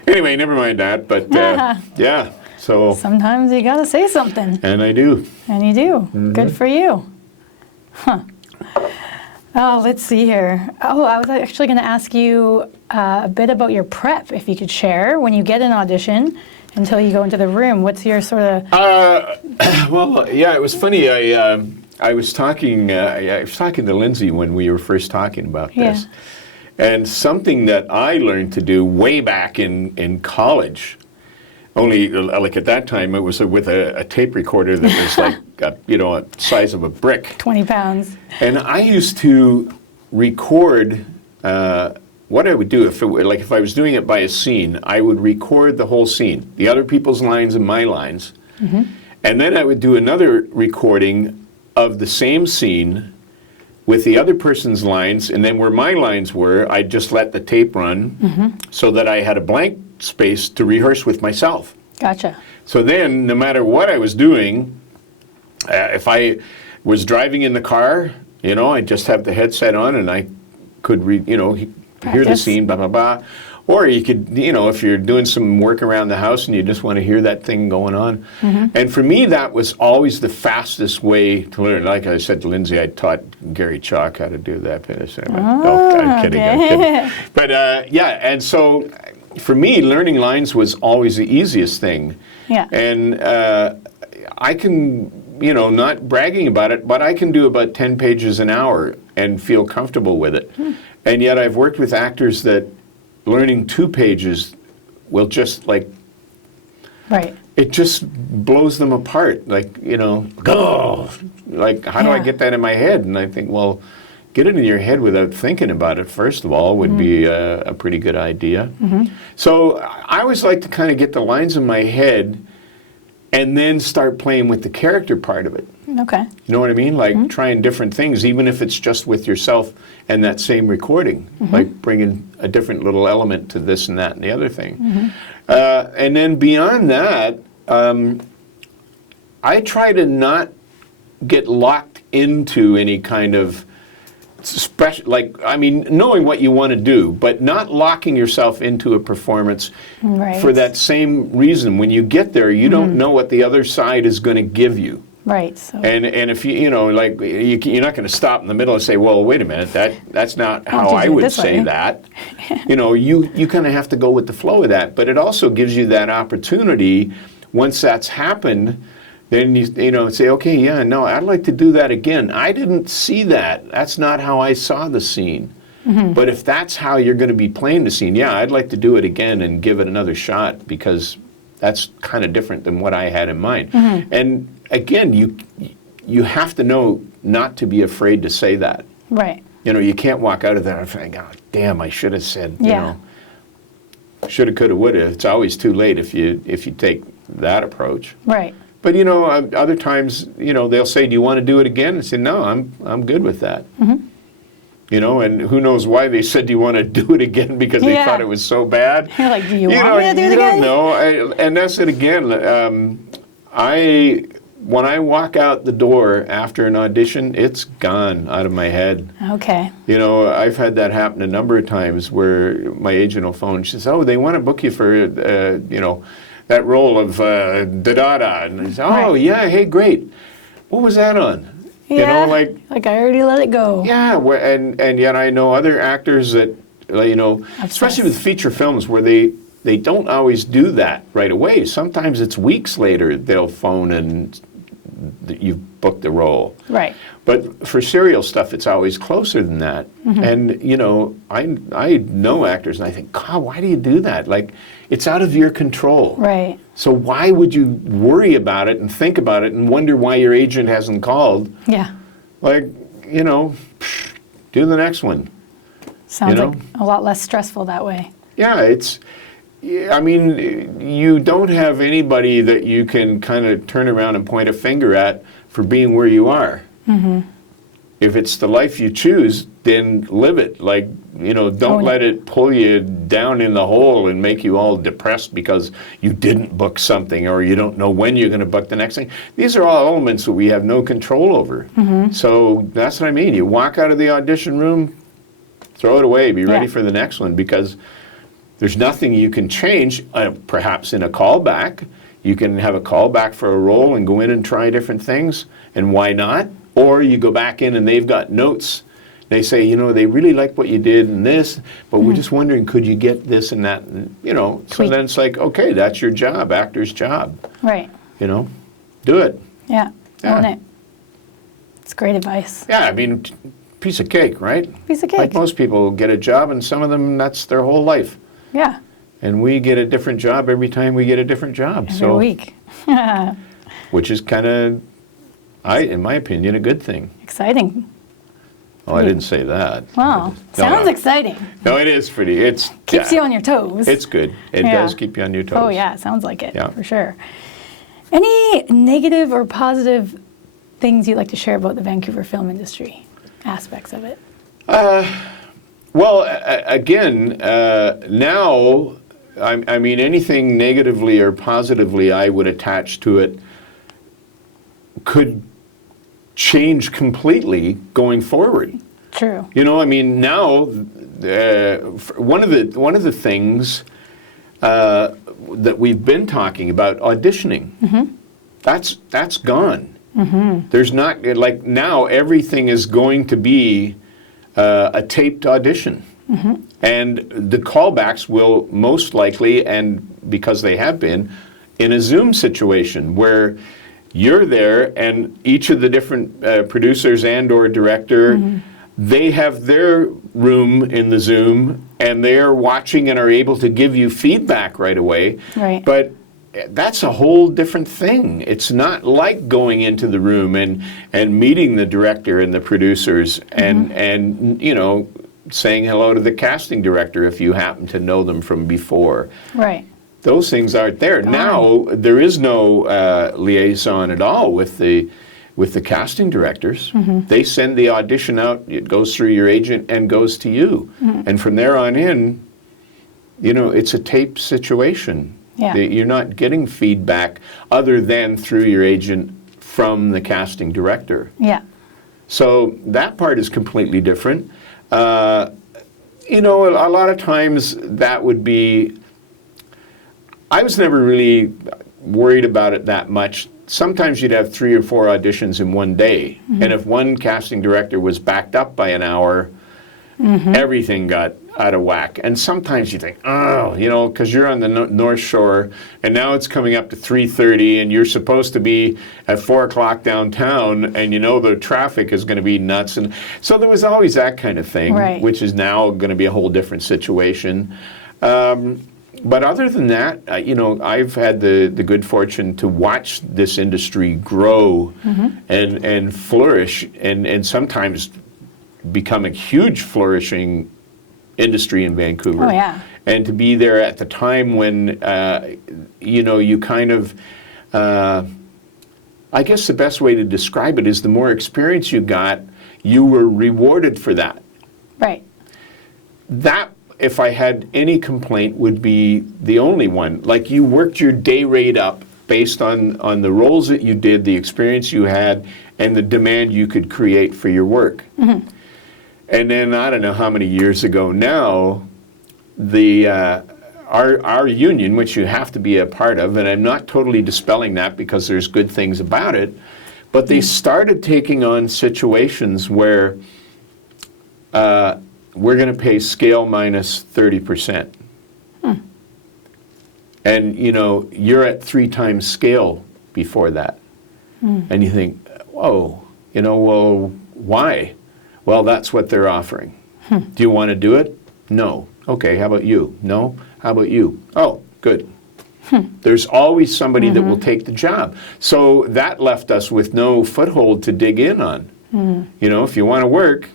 Anyway, never mind that, but yeah, so, Sometimes you gotta say something, and I do. and you do. Good for you. Huh. Oh, let's see here. Oh, I was actually going to ask you a bit about your prep, if you could share, when you get an audition until you go into the room. What's your sort of... Well, yeah, it was funny. I was talking to Lindsay when we were first talking about this. And something that I learned to do way back in college, only like at that time it was with a tape recorder that was like, a size of a brick. 20 pounds. And I used to record what I would do if I was doing it by a scene. I would record the whole scene, the other people's lines and my lines, and then I would do another recording of the same scene with the other person's lines, and then where my lines were, I'd just let the tape run so that I had a blank space to rehearse with myself. Gotcha. So then, no matter what I was doing, if I was driving in the car, I'd just have the headset on and I could hear the Practice. scene, blah, blah, blah. Or you could, if you're doing some work around the house and you just want to hear that thing going on. And for me, that was always the fastest way to learn. Like I said to Lindsay, I taught Gary Chalk how to do that. I'm kidding, I'm kidding. But and so for me, learning lines was always the easiest thing. Yeah. And I can, not bragging about it, but I can do about 10 pages an hour and feel comfortable with it. And yet I've worked with actors that learning 2 pages will just Right. it just blows them apart. Like, go! Like, how do I Yeah. get that in my head? And I think, well, get it in your head without thinking about it, first of all, would be a pretty good idea. So I always like to kind of get the lines in my head and then start playing with the character part of it. Okay. You know what I mean? Like trying different things, even if it's just with yourself and that same recording, like bringing a different little element to this and that and the other thing. And then beyond that, I try to not get locked into any kind of special, knowing what you want to do, but not locking yourself into a performance Right. for that same reason. When you get there, you don't know what the other side is going to give you. Right. So. And if you're not going to stop in the middle and say, well, wait a minute, that's not how I would say that. You kind of have to go with the flow of that. But it also gives you that opportunity, once that's happened, then you say, okay, yeah, no, I'd like to do that again. I didn't see that. That's not how I saw the scene. But if that's how you're going to be playing the scene, yeah, I'd like to do it again and give it another shot, because that's kind of different than what I had in mind. And again, you have to know not to be afraid to say that. Right. You can't walk out of there and think, oh, damn, I should have said, Yeah. shoulda, coulda, woulda. It's always too late if you take that approach. Right. But other times, they'll say, "Do you want to do it again?" I say, "No, I'm good with that." And who knows why they said, "Do you want to do it again?" Because they thought it was so bad. You're like, do you want me to do it again? You don't know. And that's it again. When I walk out the door after an audition, it's gone out of my head. Okay. I've had that happen a number of times where my agent will phone. She says, "Oh, they want to book you for that role of da-da-da." And I say, "Oh, yeah, hey, great. What was that on?" Yeah. Like I already let it go. yeah, and yet I know other actors that you know, especially with feature films where they don't always do that right away. Sometimes it's weeks later they'll phone and you've booked the role. Right. But for serial stuff, it's always closer than that. And, you know, I know actors and I think, God, why do you do that? Like, it's out of your control. Right. So why would you worry about it and think about it and wonder why your agent hasn't called? Yeah. Like, you know, do the next one. Sounds You know? like a lot less stressful that way. Yeah, I mean, you don't have anybody that you can kind of turn around and point a finger at for being where you are. If it's the life you choose, then live it. Like, you know, don't let it pull you down in the hole and make you all depressed because you didn't book something or you don't know when you're going to book the next thing. These are all elements that we have no control over. So that's what I mean. You walk out of the audition room, throw it away, be ready for the next one, because there's nothing you can change. Perhaps in a callback, you can have a callback for a role and go in and try different things, and why not? Or you go back in and they've got notes. They say, you know, they really like what you did in this, but we're just wondering, could you get this and that? And, you know, so then it's like, okay, that's your job, actor's job. Right. You know, do it. Yeah. Own it. It's great advice. Yeah, I mean, piece of cake, right? Piece of cake. Like most people get a job, and some of them, that's their whole life. Yeah. And we get a different job every time we get a different job. Every week. Which is kind of, in my opinion, a good thing. Exciting. Oh, I didn't say that. Wow. Sounds exciting. No, it is pretty. Keeps you on your toes. It's good. It does keep you on your toes. Oh, yeah. It sounds like it, for sure. Any negative or positive things you'd like to share about the Vancouver film industry, aspects of it? Well, again, now, I mean, anything negatively or positively I would attach to it could change completely going forward. True. You know, I mean, now one of the things that we've been talking about, auditioning, that's gone. There's not, like, now everything is going to be a taped audition. And the callbacks will most likely, and because they have been, in a Zoom situation where you're there and each of the different producers and or director, they have their room in the Zoom and they're watching and are able to give you feedback right away. Right. But that's a whole different thing. It's not like going into the room and meeting the director and the producers and you know, saying hello to the casting director if you happen to know them from before. Right. Those things aren't there. Now, there is no liaison at all with the casting directors. They send the audition out, it goes through your agent and goes to you. And from there on in, you know, it's a tape situation. Yeah. You're not getting feedback other than through your agent from the casting director. Yeah. So that part is completely different. You know, a lot of times that would be, I was never really worried about it that much. Sometimes you'd have 3 or 4 auditions in one day. And if one casting director was backed up by an hour, everything got out of whack. And sometimes you think, oh, you know, because you're on the North Shore, and now it's coming up to 3:30, and you're supposed to be at 4 o'clock downtown, and you know the traffic is going to be nuts. And so there was always that kind of thing, which is now going to be a whole different situation. But other than that, you know, I've had the good fortune to watch this industry grow and flourish, and sometimes become a huge flourishing industry in Vancouver. Oh, yeah. And to be there at the time when, you know, you kind of, I guess the best way to describe it is the more experience you got, you were rewarded for that. Right. That, if I had any complaint, would be the only one. Like, you worked your day rate up based on the roles that you did, the experience you had, and the demand you could create for your work. And then, I don't know how many years ago now, our union, which you have to be a part of, and I'm not totally dispelling that because there's good things about it, but they started taking on situations where we're going to pay scale minus 30%. And, you know, you're at 3 times scale before that. And you think, whoa, you know, well, why? Well, that's what they're offering. Do you want to do it? No. Okay, how about you? No. How about you? Oh, good. There's always somebody that will take the job. So that left us with no foothold to dig in on. You know, if you want to work,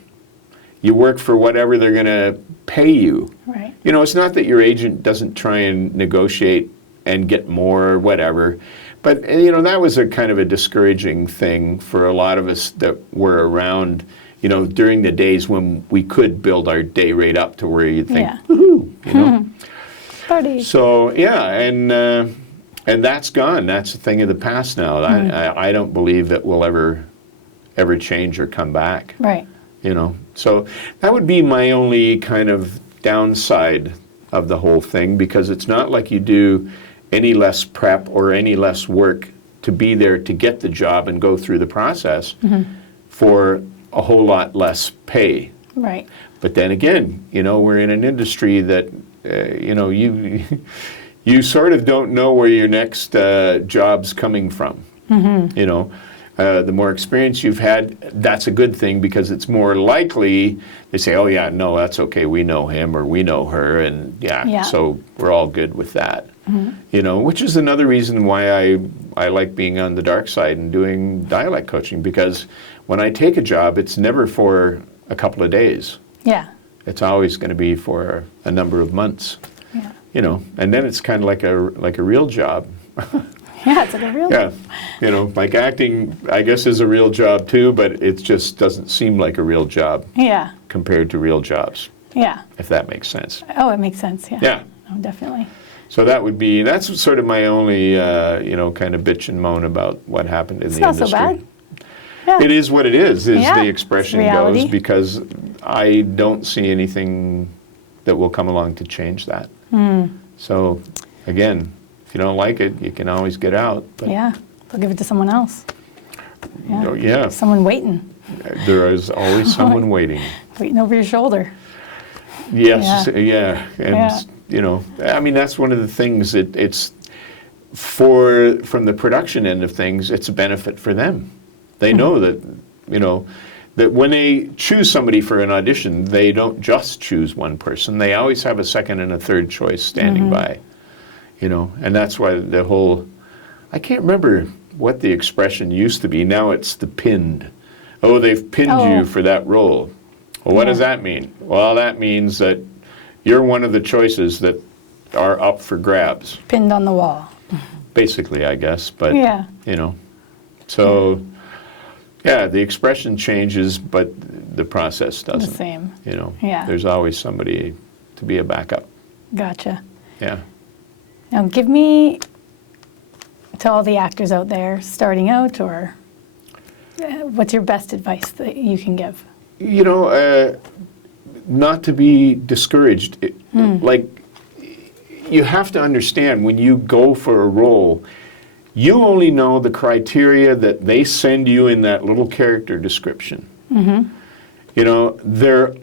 you work for whatever they're going to pay you. Right. You know, it's not that your agent doesn't try and negotiate and get more or whatever, but, you know, that was a kind of a discouraging thing for a lot of us that were around, you know, during the days when we could build our day rate up to where you'd think, woohoo, you know. Party. So, yeah, and that's gone. That's a thing of the past now. I don't believe that will ever change or come back. Right. You know, so that would be my only kind of downside of the whole thing, because it's not like you do any less prep or any less work to be there to get the job and go through the process for a whole lot less pay. Right. But then again, you know, we're in an industry that, you know, you sort of don't know where your next job's coming from. You know. The more experience you've had, that's a good thing, because it's more likely they say, oh yeah, no, that's okay, we know him or we know her, and so we're all good with that. You know, which is another reason why I like being on the dark side and doing dialect coaching, because when I take a job, it's never for a couple of days. Yeah. It's always going to be for a number of months. Yeah. You know, and then it's kind of like a real job. Yeah, it's like a real job. You know, like acting, I guess, is a real job too, but it just doesn't seem like a real job compared to real jobs. Yeah. If that makes sense. Oh, it makes sense, yeah. Yeah. Oh, definitely. So that's sort of my only, you know, kind of bitch and moan about what happened in the industry. It's not so bad. Yeah. It is what it is the expression reality. goes, because I don't see anything that will come along to change that. So, again, if you don't like it, you can always get out. But Yeah, they'll give it to someone else. Yeah. Oh, yeah. Someone waiting. There is always someone waiting. Waiting over your shoulder. Yes, yeah. And, you know, I mean, that's one of the things it's from the production end of things, it's a benefit for them. They know that, you know, that when they choose somebody for an audition, they don't just choose one person. They always have a second and a third choice standing by. You know, and that's why the whole, I can't remember what the expression used to be. Now it's the pinned. Oh, they've pinned you for that role. Well, what does that mean? Well, that means that you're one of the choices that are up for grabs. Pinned on the wall. Basically, I guess. But, you know, so, yeah, the expression changes, but the process doesn't. The same. You know, Yeah. there's always somebody to be a backup. Gotcha. Yeah. Now, give me, to all the actors out there starting out, or what's your best advice that you can give? You know, not to be discouraged. Like, you have to understand, when you go for a role, you only know the criteria that they send you in that little character description. You know, there are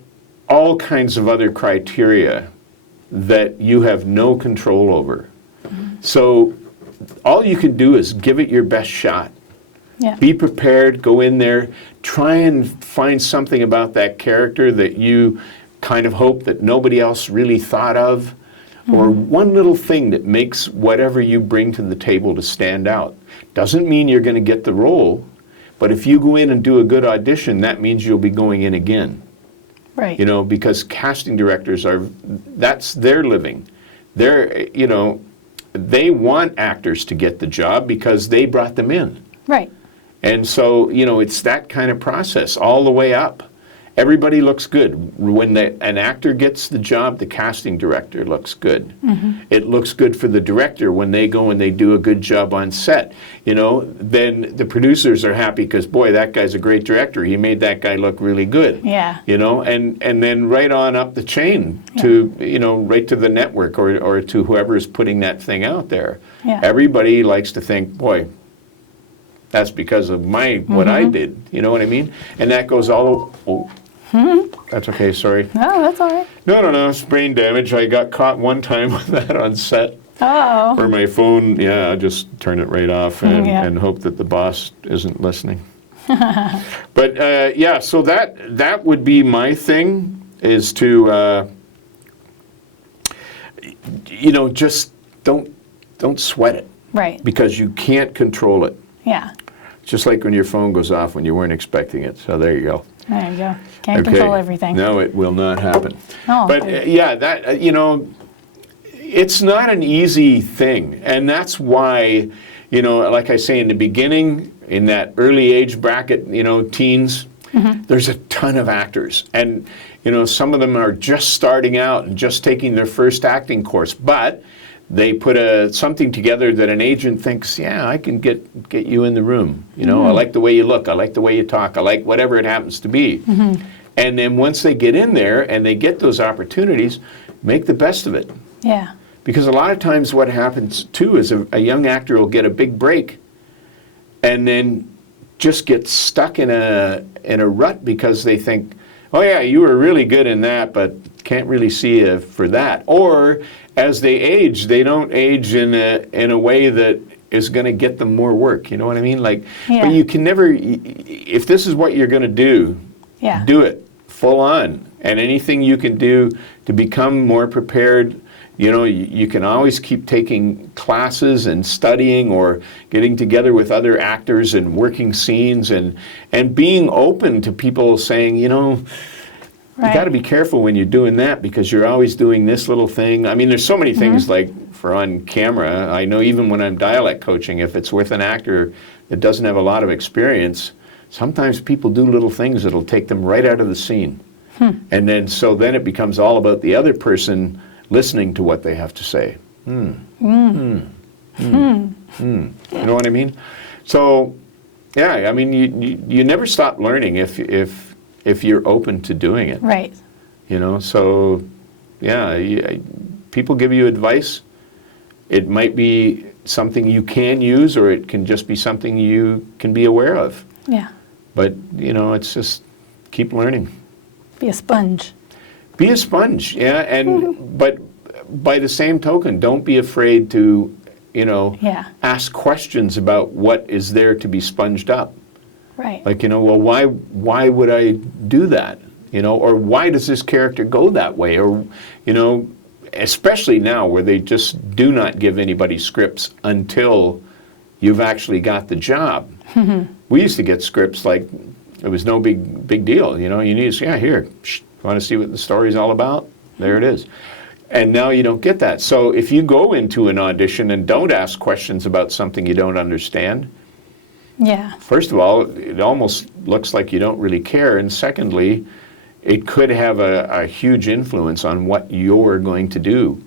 all kinds of other criteria that you have no control over. So all you can do is give it your best shot. Yeah. Be prepared, go in there, try and find something about that character that you kind of hope that nobody else really thought of, or one little thing that makes whatever you bring to the table to stand out. Doesn't mean you're going to get the role, but if you go in and do a good audition, that means you'll be going in again. Right. You know, because casting directors that's their living. They're, you know, they want actors to get the job because they brought them in. Right. And so, you know, it's that kind of process all the way up. Everybody looks good. When an actor gets the job, the casting director looks good. It looks good for the director when they go and they do a good job on set. You know, then the producers are happy because, boy, that guy's a great director. He made that guy look really good. Yeah. You know, and then right on up the chain to, you know, right to the network or to whoever is putting that thing out there. Yeah. Everybody likes to think, boy, that's because of what I did. You know what I mean? And that goes all That's okay, sorry. No, that's all right. No, it's brain damage. I got caught one time with that on set. Oh. Or my phone, I just turn it right off and hope that the boss isn't listening. But so that would be my thing, is to, just don't sweat it. Right. Because you can't control it. Yeah. Just like when your phone goes off when you weren't expecting it. So there you go. There you go. Can't control everything. No, it will not happen. Oh, but it's not an easy thing. And that's why, like I say, in the beginning, in that early age bracket, teens, there's a ton of actors. And, some of them are just starting out and just taking their first acting course. But they put something together that an agent thinks, I can get you in the room. I like the way you look. I like the way you talk. I like whatever it happens to be. And then once they get in there and they get those opportunities, make the best of it. Yeah. Because a lot of times what happens too is a young actor will get a big break and then just get stuck in a rut because they think, oh yeah, you were really good in that, but can't really see you for that. Or as they age, they don't age in a way that is going to get them more work. You know what I mean? But you can never, if this is what you're going to do, do it full on. And anything you can do to become more prepared, you can always keep taking classes and studying or getting together with other actors and working scenes and being open to people saying, you got to be careful when you're doing that because you're always doing this little thing. I mean, there's so many things like for on camera. I know even when I'm dialect coaching, if it's with an actor that doesn't have a lot of experience, sometimes people do little things that'll take them right out of the scene. And then it becomes all about the other person listening to what they have to say. You know what I mean? So, I mean, you never stop learning if you're open to doing it. Right. So, people give you advice. It might be something you can use, or it can just be something you can be aware of. Yeah. But, it's just keep learning. Be a sponge. Be a sponge, but by the same token, don't be afraid to, ask questions about what is there to be sponged up. Right. Like, why would I do that? Or why does this character go that way? Or, especially now where they just do not give anybody scripts until you've actually got the job. We used to get scripts like it was no big deal. You need to say, here, want to see what the story's all about? There it is. And now you don't get that. So if you go into an audition and don't ask questions about something you don't understand, first of all, it almost looks like you don't really care. And secondly, it could have a huge influence on what you're going to do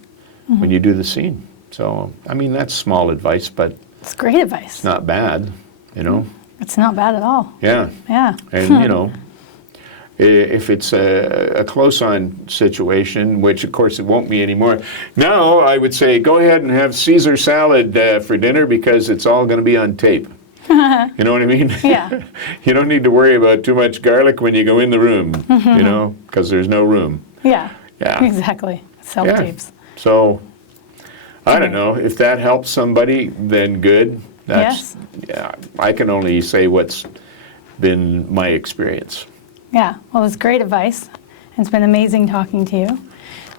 when you do the scene. So, I mean, that's small advice, but it's great advice. It's not bad, It's not bad at all. Yeah. Yeah. And, if it's a close-on situation, which of course it won't be anymore, now I would say go ahead and have Caesar salad for dinner because it's all going to be on tape. You know what I mean? Yeah. You don't need to worry about too much garlic when you go in the room, because there's no room. Yeah. Yeah. Exactly. Self-tapes. So, I don't know. If that helps somebody, then good. Yes. Yeah, I can only say what's been my experience. Yeah, well, it's great advice. It's been amazing talking to you.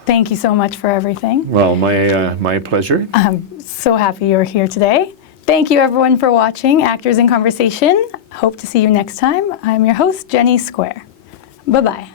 Thank you so much for everything. Well, my pleasure. I'm so happy you're here today. Thank you, everyone, for watching Actors in Conversation. Hope to see you next time. I'm your host, Jenni Squair. Bye-bye.